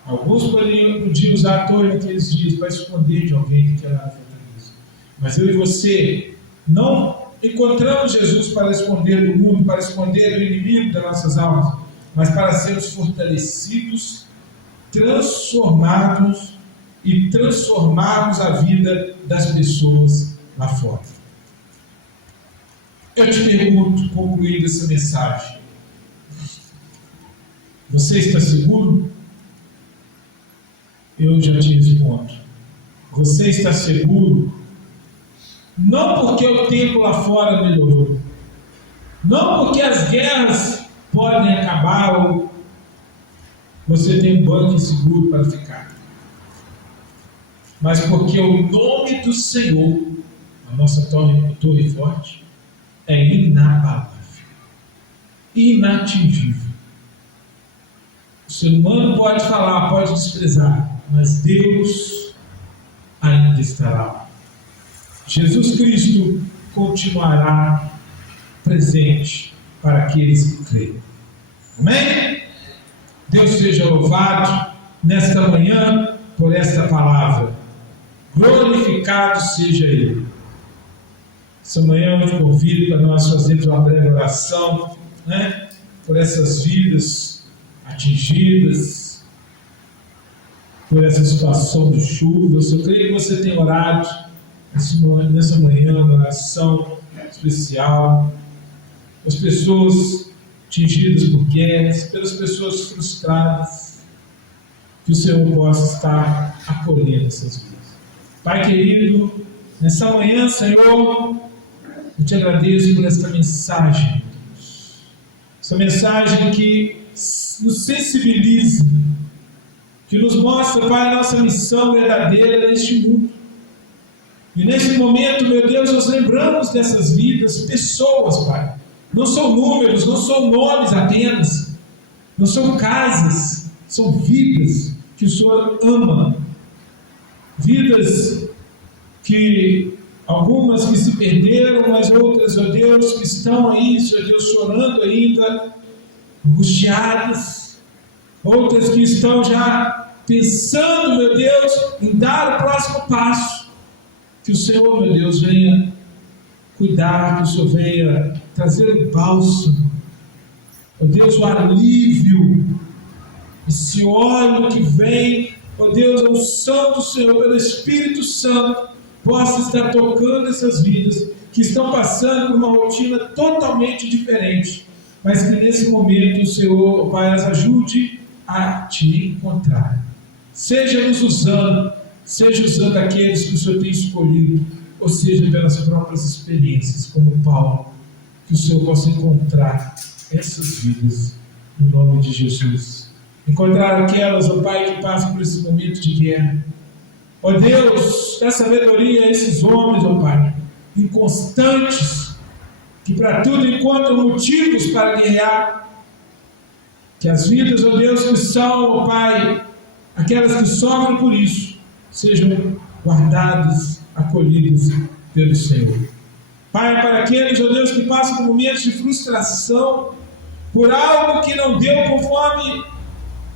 Alguns podiam usar a torre naqueles dias para esconder de alguém que quer lá na fortaleza. Mas eu e você não encontramos Jesus para esconder do mundo, para esconder do inimigo das nossas almas, mas para sermos fortalecidos, transformados e transformarmos a vida das pessoas lá fora. Eu te pergunto, concluindo essa mensagem, você está seguro? Eu já te respondo. Você está seguro? Não porque o tempo lá fora melhorou, não porque as guerras podem acabar ou você tem um banco seguro para ficar, mas porque o nome do Senhor, a nossa torre forte, é inabalável, inatingível. O ser humano pode falar, pode desprezar, mas Deus estará lá. Jesus Cristo continuará presente para aqueles que creem. Amém? Deus seja louvado nesta manhã por esta palavra. Glorificado seja Ele. Essa manhã eu te convido para nós fazermos uma breve oração, por essas vidas atingidas, por essa situação de chuva. Eu creio que você tem orado nessa manhã, uma oração especial, as pessoas atingidas por guerras, pelas pessoas frustradas, que o Senhor possa estar acolhendo essas vidas. Pai querido, nessa manhã, Senhor, eu te agradeço por esta mensagem, Deus. Essa mensagem que nos sensibiliza, que nos mostra, Pai, a nossa missão verdadeira neste mundo. E nesse momento, meu Deus, nós lembramos dessas vidas, pessoas, Pai. Não são números, não são nomes apenas, não são casas, são vidas que o Senhor ama. Vidas que, algumas que se perderam, mas outras, ó Deus, que estão aí, ó Deus, chorando ainda, angustiadas. Outras que estão já pensando, meu Deus, em dar o próximo passo. Que o Senhor, meu Deus, venha cuidar, que o Senhor venha trazer o bálsamo, ó Deus, o alívio, esse óleo que vem, ó Deus, a unção do Senhor pelo Espírito Santo possa estar tocando essas vidas que estão passando por uma rotina totalmente diferente, mas que nesse momento o Senhor, Pai, as ajude a te encontrar. Seja nos usando, seja usando aqueles que o Senhor tem escolhido, ou seja, pelas próprias experiências, como Paulo, que o Senhor possa encontrar essas vidas, no nome de Jesus. Encontrar aquelas, ó Pai, que passam por esse momento de guerra. Ó Deus, dá sabedoria a esses homens, ó Pai, inconstantes, que para tudo encontram motivos para guerrear. Que as vidas, ó Deus, que são, ó Pai, aquelas que sofrem por isso, sejam guardadas, acolhidas pelo Senhor. Pai, para aqueles, ó Deus, que passam por momentos de frustração, por algo que não deu conforme,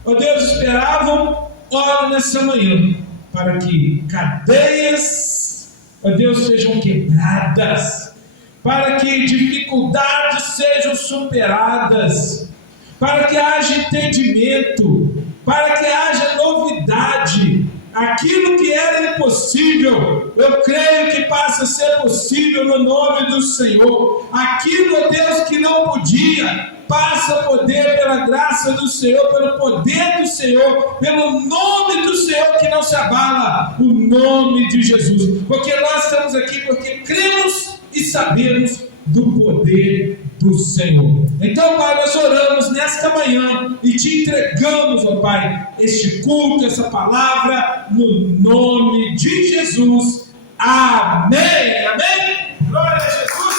ó Deus, esperavam, oro nessa manhã, para que cadeias, ó Deus, sejam quebradas, para que dificuldades sejam superadas, para que haja entendimento, para que haja novidade. Aquilo que era impossível, eu creio que passa a ser possível no nome do Senhor. Aquilo, ó Deus, que não podia, passa a poder pela graça do Senhor, pelo poder do Senhor, pelo nome do Senhor que não se abala, o nome de Jesus. Porque nós estamos aqui porque cremos e sabemos do poder do Senhor. Então, Pai, nós oramos nesta manhã e te entregamos, ó Pai, este culto, essa palavra, no nome de Jesus. Amém. Amém. Glória a Jesus.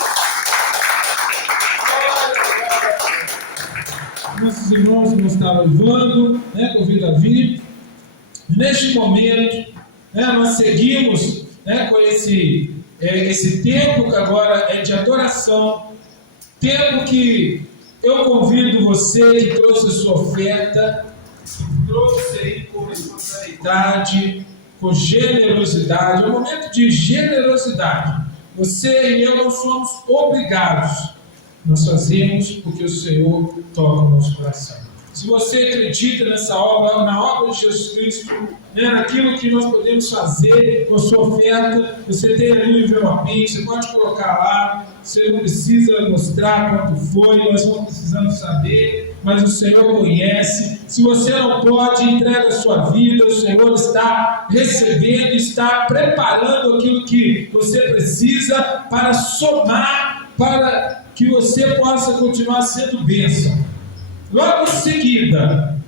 Nossos irmãos que nos estavam louvando, convido a vir. Neste momento, nós seguimos com esse tempo que agora é de adoração, tempo que eu convido você que trouxe a sua oferta, que trouxe aí com responsabilidade, com generosidade, é um momento de generosidade. Você e eu não somos obrigados, nós fazemos porque o Senhor toca o nosso coração. Se você acredita nessa obra, na obra de Jesus Cristo, naquilo que nós podemos fazer com a sua oferta, você tem ali o envelopinho, você pode colocar lá, você não precisa mostrar quanto foi, nós não precisamos saber, mas o Senhor conhece. Se você não pode, entrega a sua vida, o Senhor está recebendo, está preparando aquilo que você precisa para somar, para que você possa continuar sendo bênção. Logo em seguida,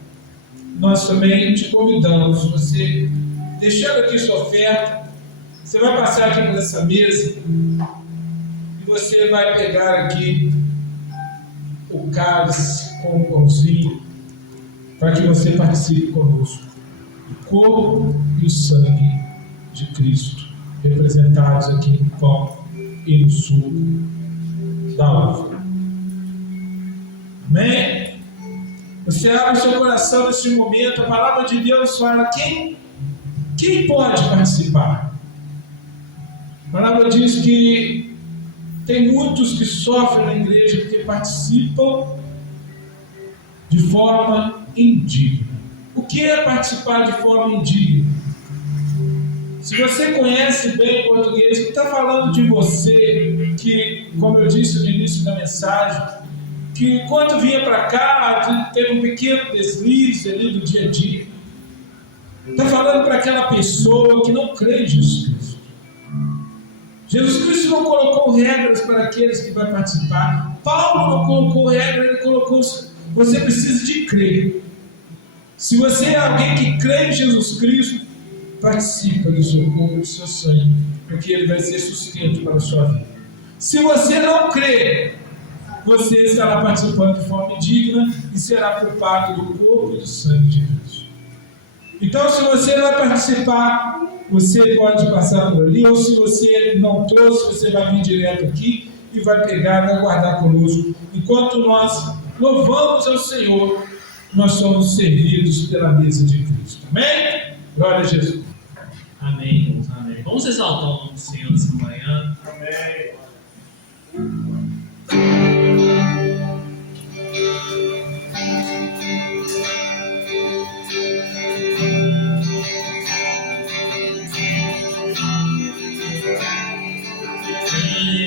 nós também te convidamos, você deixando aqui sua oferta, você vai passar aqui por essa mesa e você vai pegar aqui o cálice com o pãozinho para que você participe conosco do corpo e o sangue de Cristo. representados aqui no pão e no suco da uva. Amém? Você abre o seu coração nesse momento, a palavra de Deus fala: quem pode participar? A palavra diz que tem muitos que sofrem na igreja porque participam de forma indigna. O que é participar de forma indigna? Se você conhece bem o português, não está falando de você que, como eu disse no início da mensagem, que quando vinha para cá, teve um pequeno deslize ali do dia a dia. Está falando para aquela pessoa que não crê em Jesus Cristo. Jesus Cristo não colocou regras para aqueles que vão participar. Paulo não colocou regras, ele colocou: você precisa de crer. Se você é alguém que crê em Jesus Cristo, participa do seu corpo e do seu sangue, porque ele vai ser sustento para a sua vida. Se você não crê, você estará participando de forma indigna e será culpado do corpo e do sangue de Deus. Então, se você vai participar, você pode passar por ali, ou se você não trouxe, você vai vir direto aqui e vai pegar, vai guardar conosco. Enquanto nós louvamos ao Senhor, nós somos servidos pela mesa de Cristo. Amém? Glória a Jesus. Amém. Amém. Vamos exaltar o nome do Senhor nessa manhã. Amém.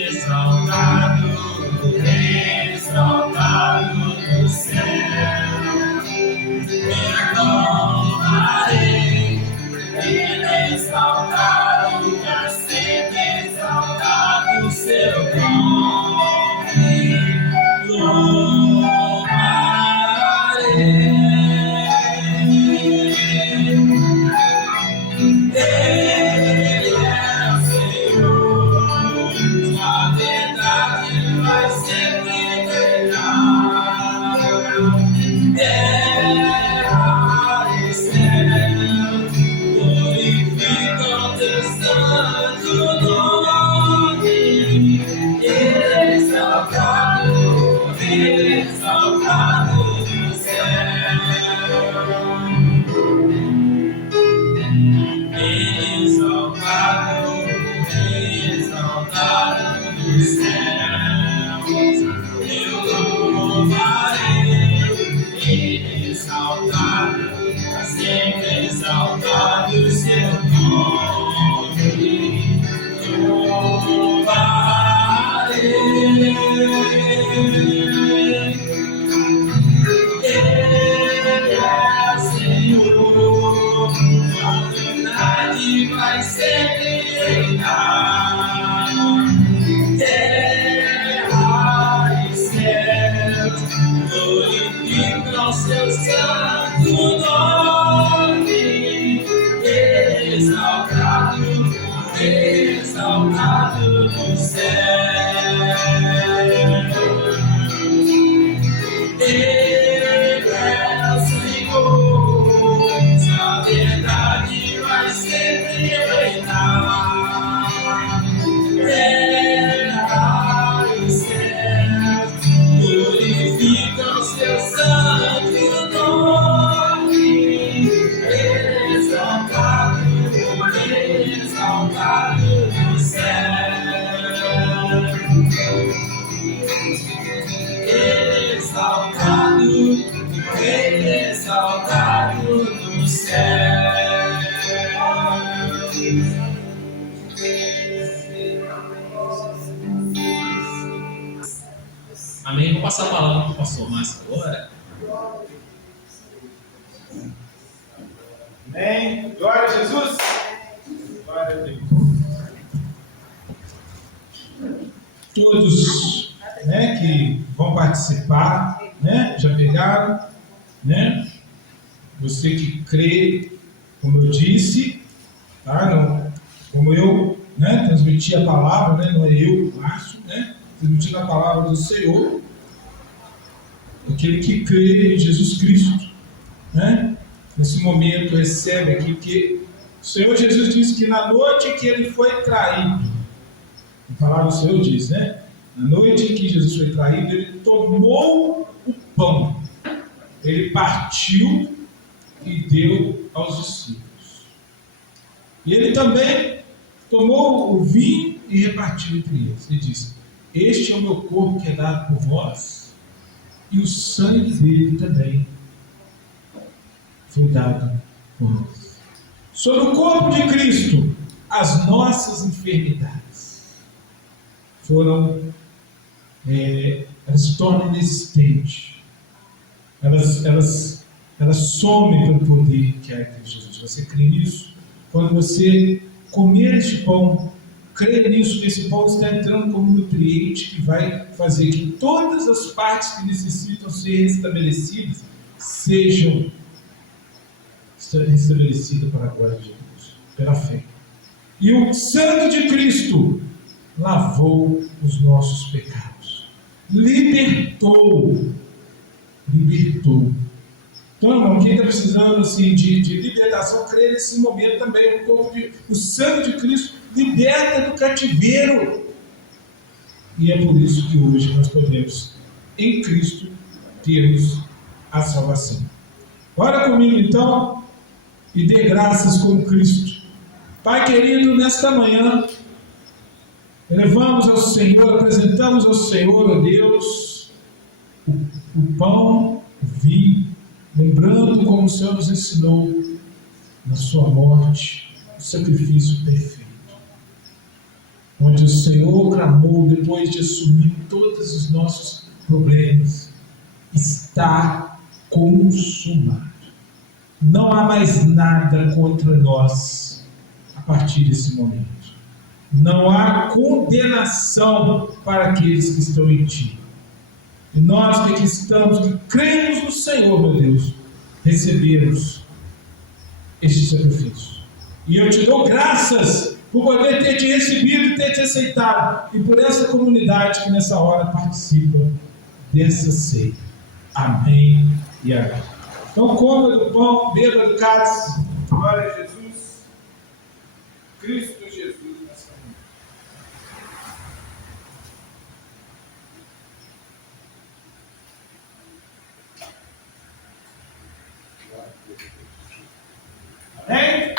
Exaltado, exaltado no céu, eu louvarei, ele é exaltado, para sempre exaltado o seu nome, louvarei. Vai sempre reinar, terra e céu glorificam seu santo nome, exaltado, exaltado no céu. Ele é o Senhor, sua verdade vai sempre reinar, terra e céu glorificam seu santo nome, exaltado, exaltado no céu, exaltado, exaltado no céu. Amém. Vou passar a palavra para o pastor Márcio agora. Amém. Glória a Jesus. Glória a Deus. Todos, né, que vão participar, né, já pegaram, né? Você que crê, como eu disse, tá? Não, como eu, né, transmiti a palavra, né, não é eu, Márcio, né? Transmitindo a palavra do Senhor, aquele que crê em Jesus Cristo, né? Nesse momento recebe aqui, porque O Senhor Jesus disse que na noite que ele foi traído, a palavra do Senhor diz, né? Na noite em que Jesus foi traído, ele tomou o pão, ele partiu e deu aos discípulos. E ele também tomou o vinho e repartiu entre eles. Ele disse: este é o meu corpo que é dado por vós, e o sangue dele também foi dado por nós. Sobre o corpo de Cristo, as nossas enfermidades elas se tornam inexistentes. Elas somem pelo poder que há em Cristo Jesus. Você crê nisso? Quando você comer este pão, crê nisso, que esse pão está entrando como nutriente que vai fazer que todas as partes que necessitam ser restabelecidas sejam restabelecidas para a glória de Deus, pela fé. E o sangue de Cristo lavou os nossos pecados, libertou. Então, irmão, quem está precisando assim, de libertação, crê nesse momento também. O sangue de Cristo liberta do cativeiro. E é por isso que hoje nós podemos, em Cristo, termos a salvação. Ora comigo então e dê graças com Cristo. Pai querido, nesta manhã, elevamos ao Senhor, apresentamos ao Senhor, ó Deus, o pão, o vinho, lembrando como o Senhor nos ensinou na sua morte, o sacrifício perfeito, onde o Senhor clamou depois de assumir todos os nossos problemas: está consumado. Não há mais nada contra nós a partir desse momento. Não há condenação para aqueles que estão em ti. E nós que aqui estamos, que cremos no Senhor, meu Deus, recebemos este sacrifício. E eu te dou graças por poder ter te recebido e ter te aceitado, e por essa comunidade que nessa hora participa dessa ceia. Amém e amém. Então coma do pão, beba do cálice. Glória a Jesus. Cristo Jesus nessa manhã. Amém?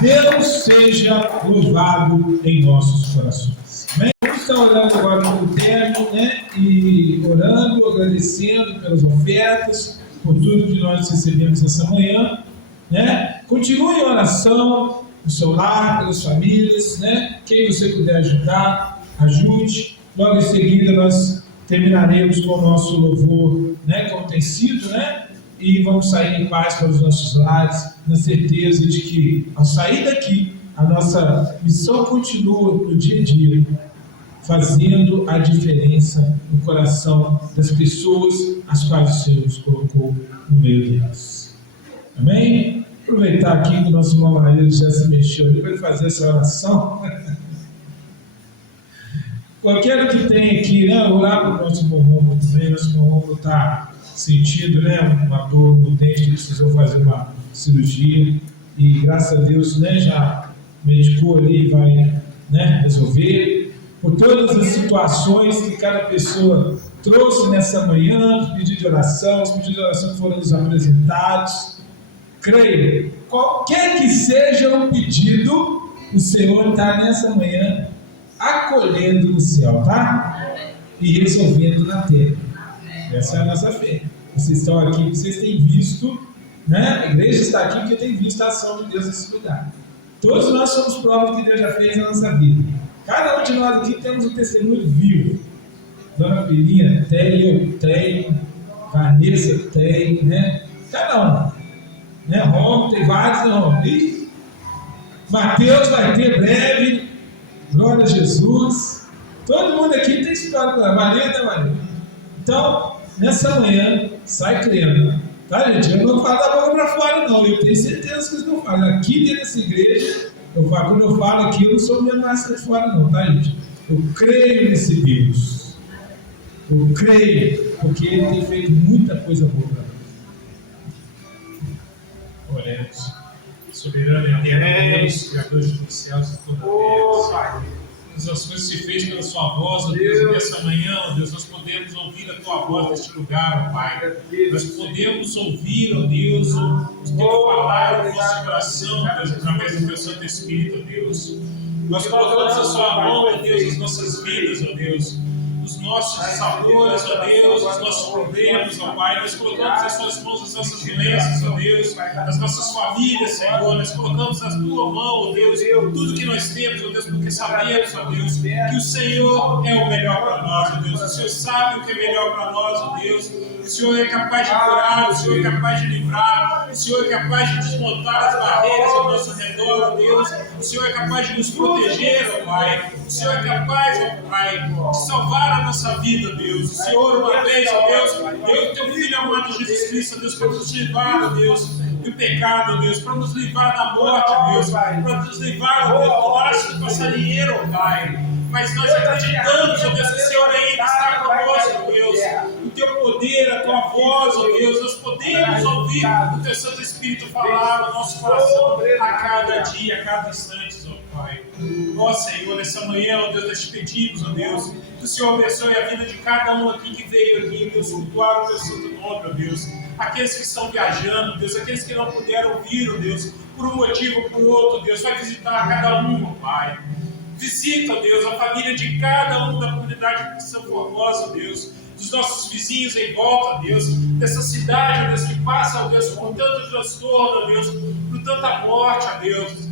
Deus seja louvado em nossos corações. Amém? Vamos estar orando agora pelo término, né? E orando, agradecendo pelas ofertas, por tudo que nós recebemos essa manhã, né? Continue em oração no seu lar, pelas famílias, né? Quem você puder ajudar, ajude. Logo em seguida nós terminaremos com o nosso louvor, né? Como tem sido, né? E vamos sair em paz para os nossos lares, na certeza de que, ao sair daqui, a nossa missão continua no dia a dia, fazendo a diferença no coração das pessoas as quais o Senhor nos colocou no meio delas. Amém? Aproveitar aqui que o nosso irmão Maria já se mexeu ali para ele fazer essa oração. Qualquer que tem aqui, né, orar para o nosso irmão Romulo também. Nosso irmão Romulo está sentindo, né, uma dor no dente, ele precisou fazer uma cirurgia e graças a Deus, né, já medicou ali e vai, né, resolver. Por todas as situações que cada pessoa trouxe nessa manhã, os pedidos de oração, que foram nos apresentados, creio, qualquer que seja o pedido, o Senhor está nessa manhã acolhendo no céu, tá? E resolvendo na terra. Essa é a nossa fé. Vocês estão aqui, vocês têm visto, né? A igreja está aqui porque tem visto a ação de Deus nesse lugar. Todos nós somos provas que Deus já fez na nossa vida. Cada um de nós aqui temos um testemunho vivo. Dona Pelinha tem, eu tenho, Vanessa tem, né? Cada um. Né? Romo, tem vários, né, Romo? E Mateus vai ter breve. Glória a Jesus. Todo mundo aqui tem história para Maria, né, Maria? Então, nessa manhã, sai crendo. Tá, gente? Eu não falo da boca para fora, não. Eu tenho certeza que vocês não falam. Aqui dentro dessa igreja, quando eu falo aqui, eu não sou minha massa de fora, não, tá, gente? Eu creio nesse Deus. Eu creio, porque Ele tem feito muita coisa boa para nós. soberano e eterno Deus, Criador dos céus e toda a Oh, terra. Pai. Todas as coisas se fez pela sua voz, ó Deus, e nessa manhã, ó Deus, nós podemos ouvir a tua voz neste lugar, ó Pai. Nós podemos ouvir, ó Deus, o teu falar no nosso coração, ó Deus, através do teu Santo Espírito, ó Deus. Nós colocamos a sua mão, ó Deus, nas nossas vidas, ó Deus, os nossos sabores, ó Deus, os nossos problemas, ó Pai. Nós colocamos as suas mãos, as nossas doenças, ó Deus, as nossas famílias, Senhor. Nós colocamos na tua mão, ó Deus, tudo que nós temos, ó Deus, porque sabemos, ó Deus, que o Senhor é o melhor para nós, ó Deus. O Senhor sabe o que é melhor para nós, ó Deus. O Senhor é capaz de curar, o Senhor é capaz de livrar, o Senhor é capaz de desmontar as barreiras ao nosso redor, ó Deus. O Senhor é capaz de nos proteger, ó Pai. O Senhor é capaz, ó Pai, de salvar a nossa vida, Deus. O Senhor, uma vez, ó Deus, deu o teu Filho amado Jesus Cristo, ó Deus, para nos livrar, ó Deus, do pecado, ó Deus, para nos livrar da morte, ó Deus, para nos livrar, ó Deus, do laço do passarinheiro, ó Pai. Mas nós acreditamos, ó Deus, que o Senhor ainda está conosco, ó Deus. O teu poder, a tua voz, ó Deus, nós podemos ouvir o teu Santo Espírito falar no nosso coração a cada dia, a cada instante, ó Pai. Ó Senhor, nessa manhã, ó Deus, nós te pedimos, ó Deus, que o Senhor abençoe a vida de cada um aqui que veio aqui, Deus, cultuar o teu santo nome, ó Deus. Aqueles que estão viajando, Deus, aqueles que não puderam vir, ó Deus, por um motivo ou por outro, Deus, vai visitar cada um, ó Pai. Visita, Deus, a família de cada um da comunidade de São Formosa, Deus, dos nossos vizinhos em volta, Deus, dessa cidade, ó Deus, que passa, ó Deus, por tanto transtorno, ó Deus, por tanta morte, ó Deus,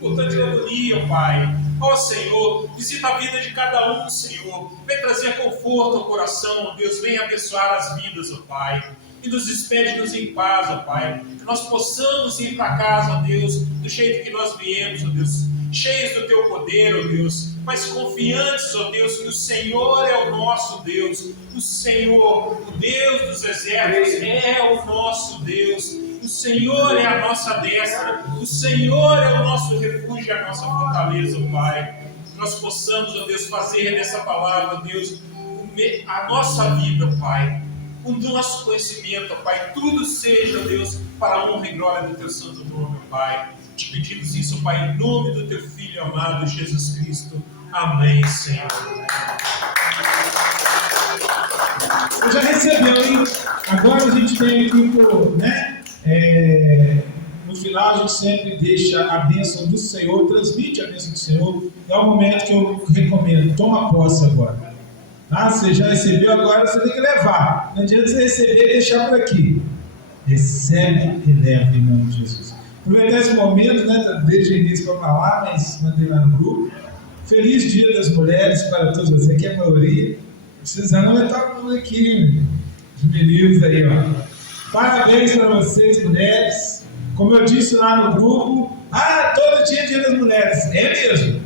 por tanta agonia, ó Pai. Ó Senhor, visita a vida de cada um, Senhor, vem trazer conforto ao coração, ó Deus, vem abençoar as vidas, ó Pai. E nos despede-nos em paz, ó Pai, que nós possamos ir para casa, ó Deus, do jeito que nós viemos, ó Deus, cheios do teu poder, ó Deus, mas confiantes, ó Deus, que o Senhor é o nosso Deus, o Senhor, o Deus dos exércitos, é o nosso Deus, o Senhor é a nossa destra, o Senhor é o nosso refúgio, a nossa fortaleza, ó Pai. Nós possamos, ó Deus, fazer dessa palavra, ó Deus, a nossa vida, ó Pai, o nosso conhecimento, ó Pai, tudo seja, ó Deus, para a honra e glória do teu santo nome, ó Pai. Te pedimos isso, Pai, em nome do teu Filho amado, Jesus Cristo. Amém, Senhor. Você já recebeu, hein? Agora a gente tem aqui, né? No final a gente sempre deixa a bênção do Senhor, transmite a bênção do Senhor. É o momento que eu recomendo, toma posse agora. Ah, você já recebeu, agora você tem que levar. Não adianta você receber e deixar por aqui. Recebe e leva em nome de Jesus. Aproveitar esse momento, né? Desde o início para falar, mas mandei lá no grupo. Feliz Dia das Mulheres para todos vocês, que é a maioria. Precisando vai estar tudo aqui, os meninos aí, ó. Parabéns para vocês, mulheres. Como eu disse lá no grupo, todo dia é Dia das Mulheres. É mesmo.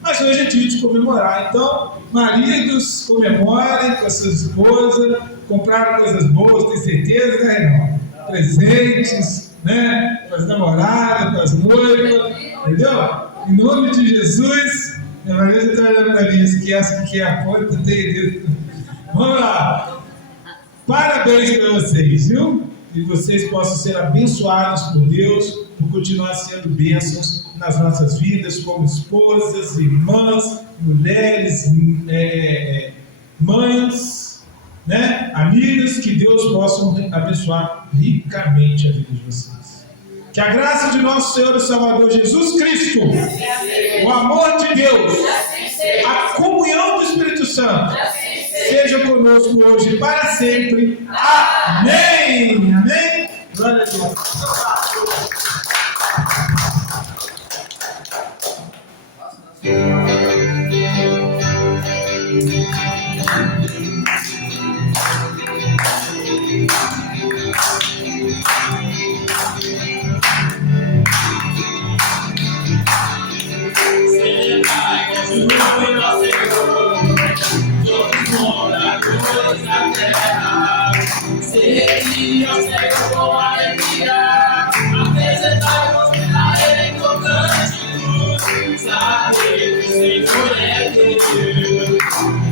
Mas hoje é dia de comemorar. Então, maridos, comemorem com as suas esposas, compraram coisas boas, tem certeza, né, irmão? Presentes, né? Com as namoradas, com as noivas, entendeu? Em nome de Jesus, a Maria está olhando para mim, esquece que é a porta, tem. Vamos lá. Parabéns para vocês, viu? Que vocês possam ser abençoados por Deus, por continuar sendo bênçãos nas nossas vidas, como esposas, irmãs, mulheres, mães, né? Amigas, que Deus possa abençoar ricamente a vida de vocês. Que a graça de nosso Senhor e Salvador Jesus Cristo, o amor de Deus, a comunhão do Espírito Santo, seja conosco hoje e para sempre. Amém. Amém. Glória a Deus. Seria cego com alegria, apresentar-nos a Ele com cânticos, saber que o Senhor é Deus,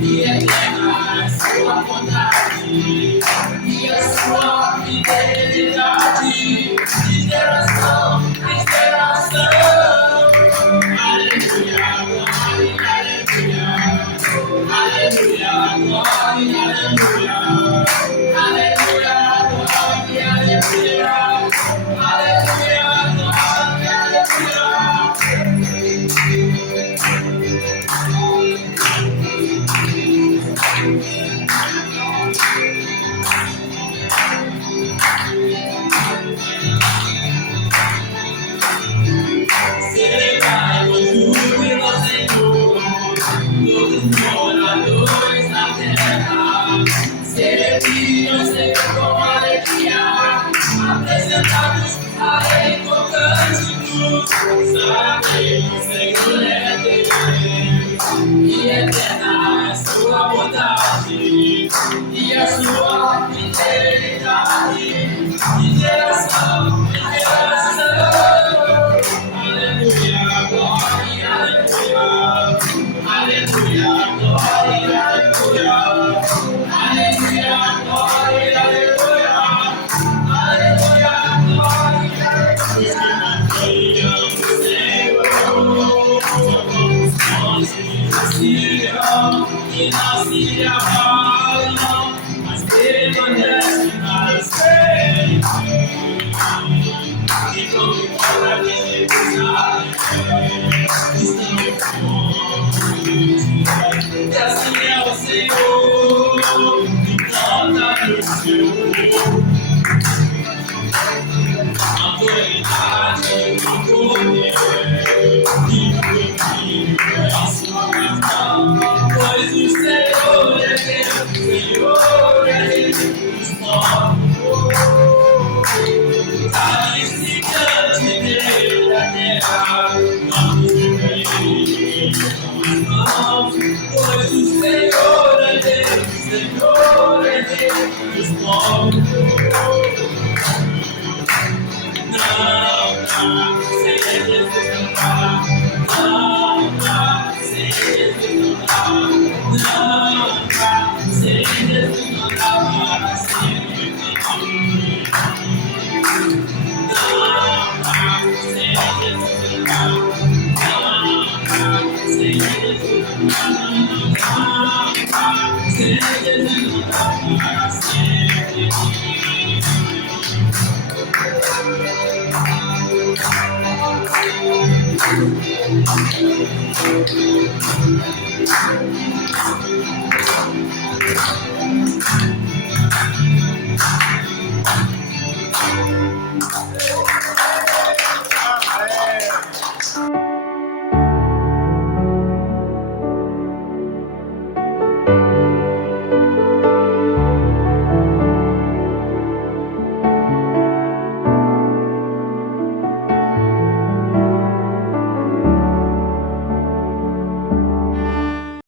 e eterna a sua bondade, e a sua fidelidade, de geração em geração. e ao Senhor com alegria, apresentamos a Ele com cânticos. Sabemos, Senhor é Deus, e eterna é sua bondade, e a sua fidelidade, de geração em geração. Aleluia, glória, aleluia. Aleluia, glória, aleluia. Aleluia, glória, aleluia. Aleluia, glória, aleluia. Os que confiam no Senhor, que não se abalam, mas permanecem para sempre. E como fora de Jerusalém, estão fortes. E assim é o Senhor, que canta no Senhor. Autoridade e poder, e domínio é a sua mão. Pois o Senhor é Deus, o Senhor é Deus, a visitante dele da terra, vamos viver com as mãos. Pois o Senhor é Deus, o Senhor é Deus, não, sem Jesus não dá. Não, sem Jesus não dá. Não, sem Jesus não dá para sempre. Não, sem Jesus não dá. Não, sem Jesus não dá. Sem Jesus não dá para sempre. Thank you.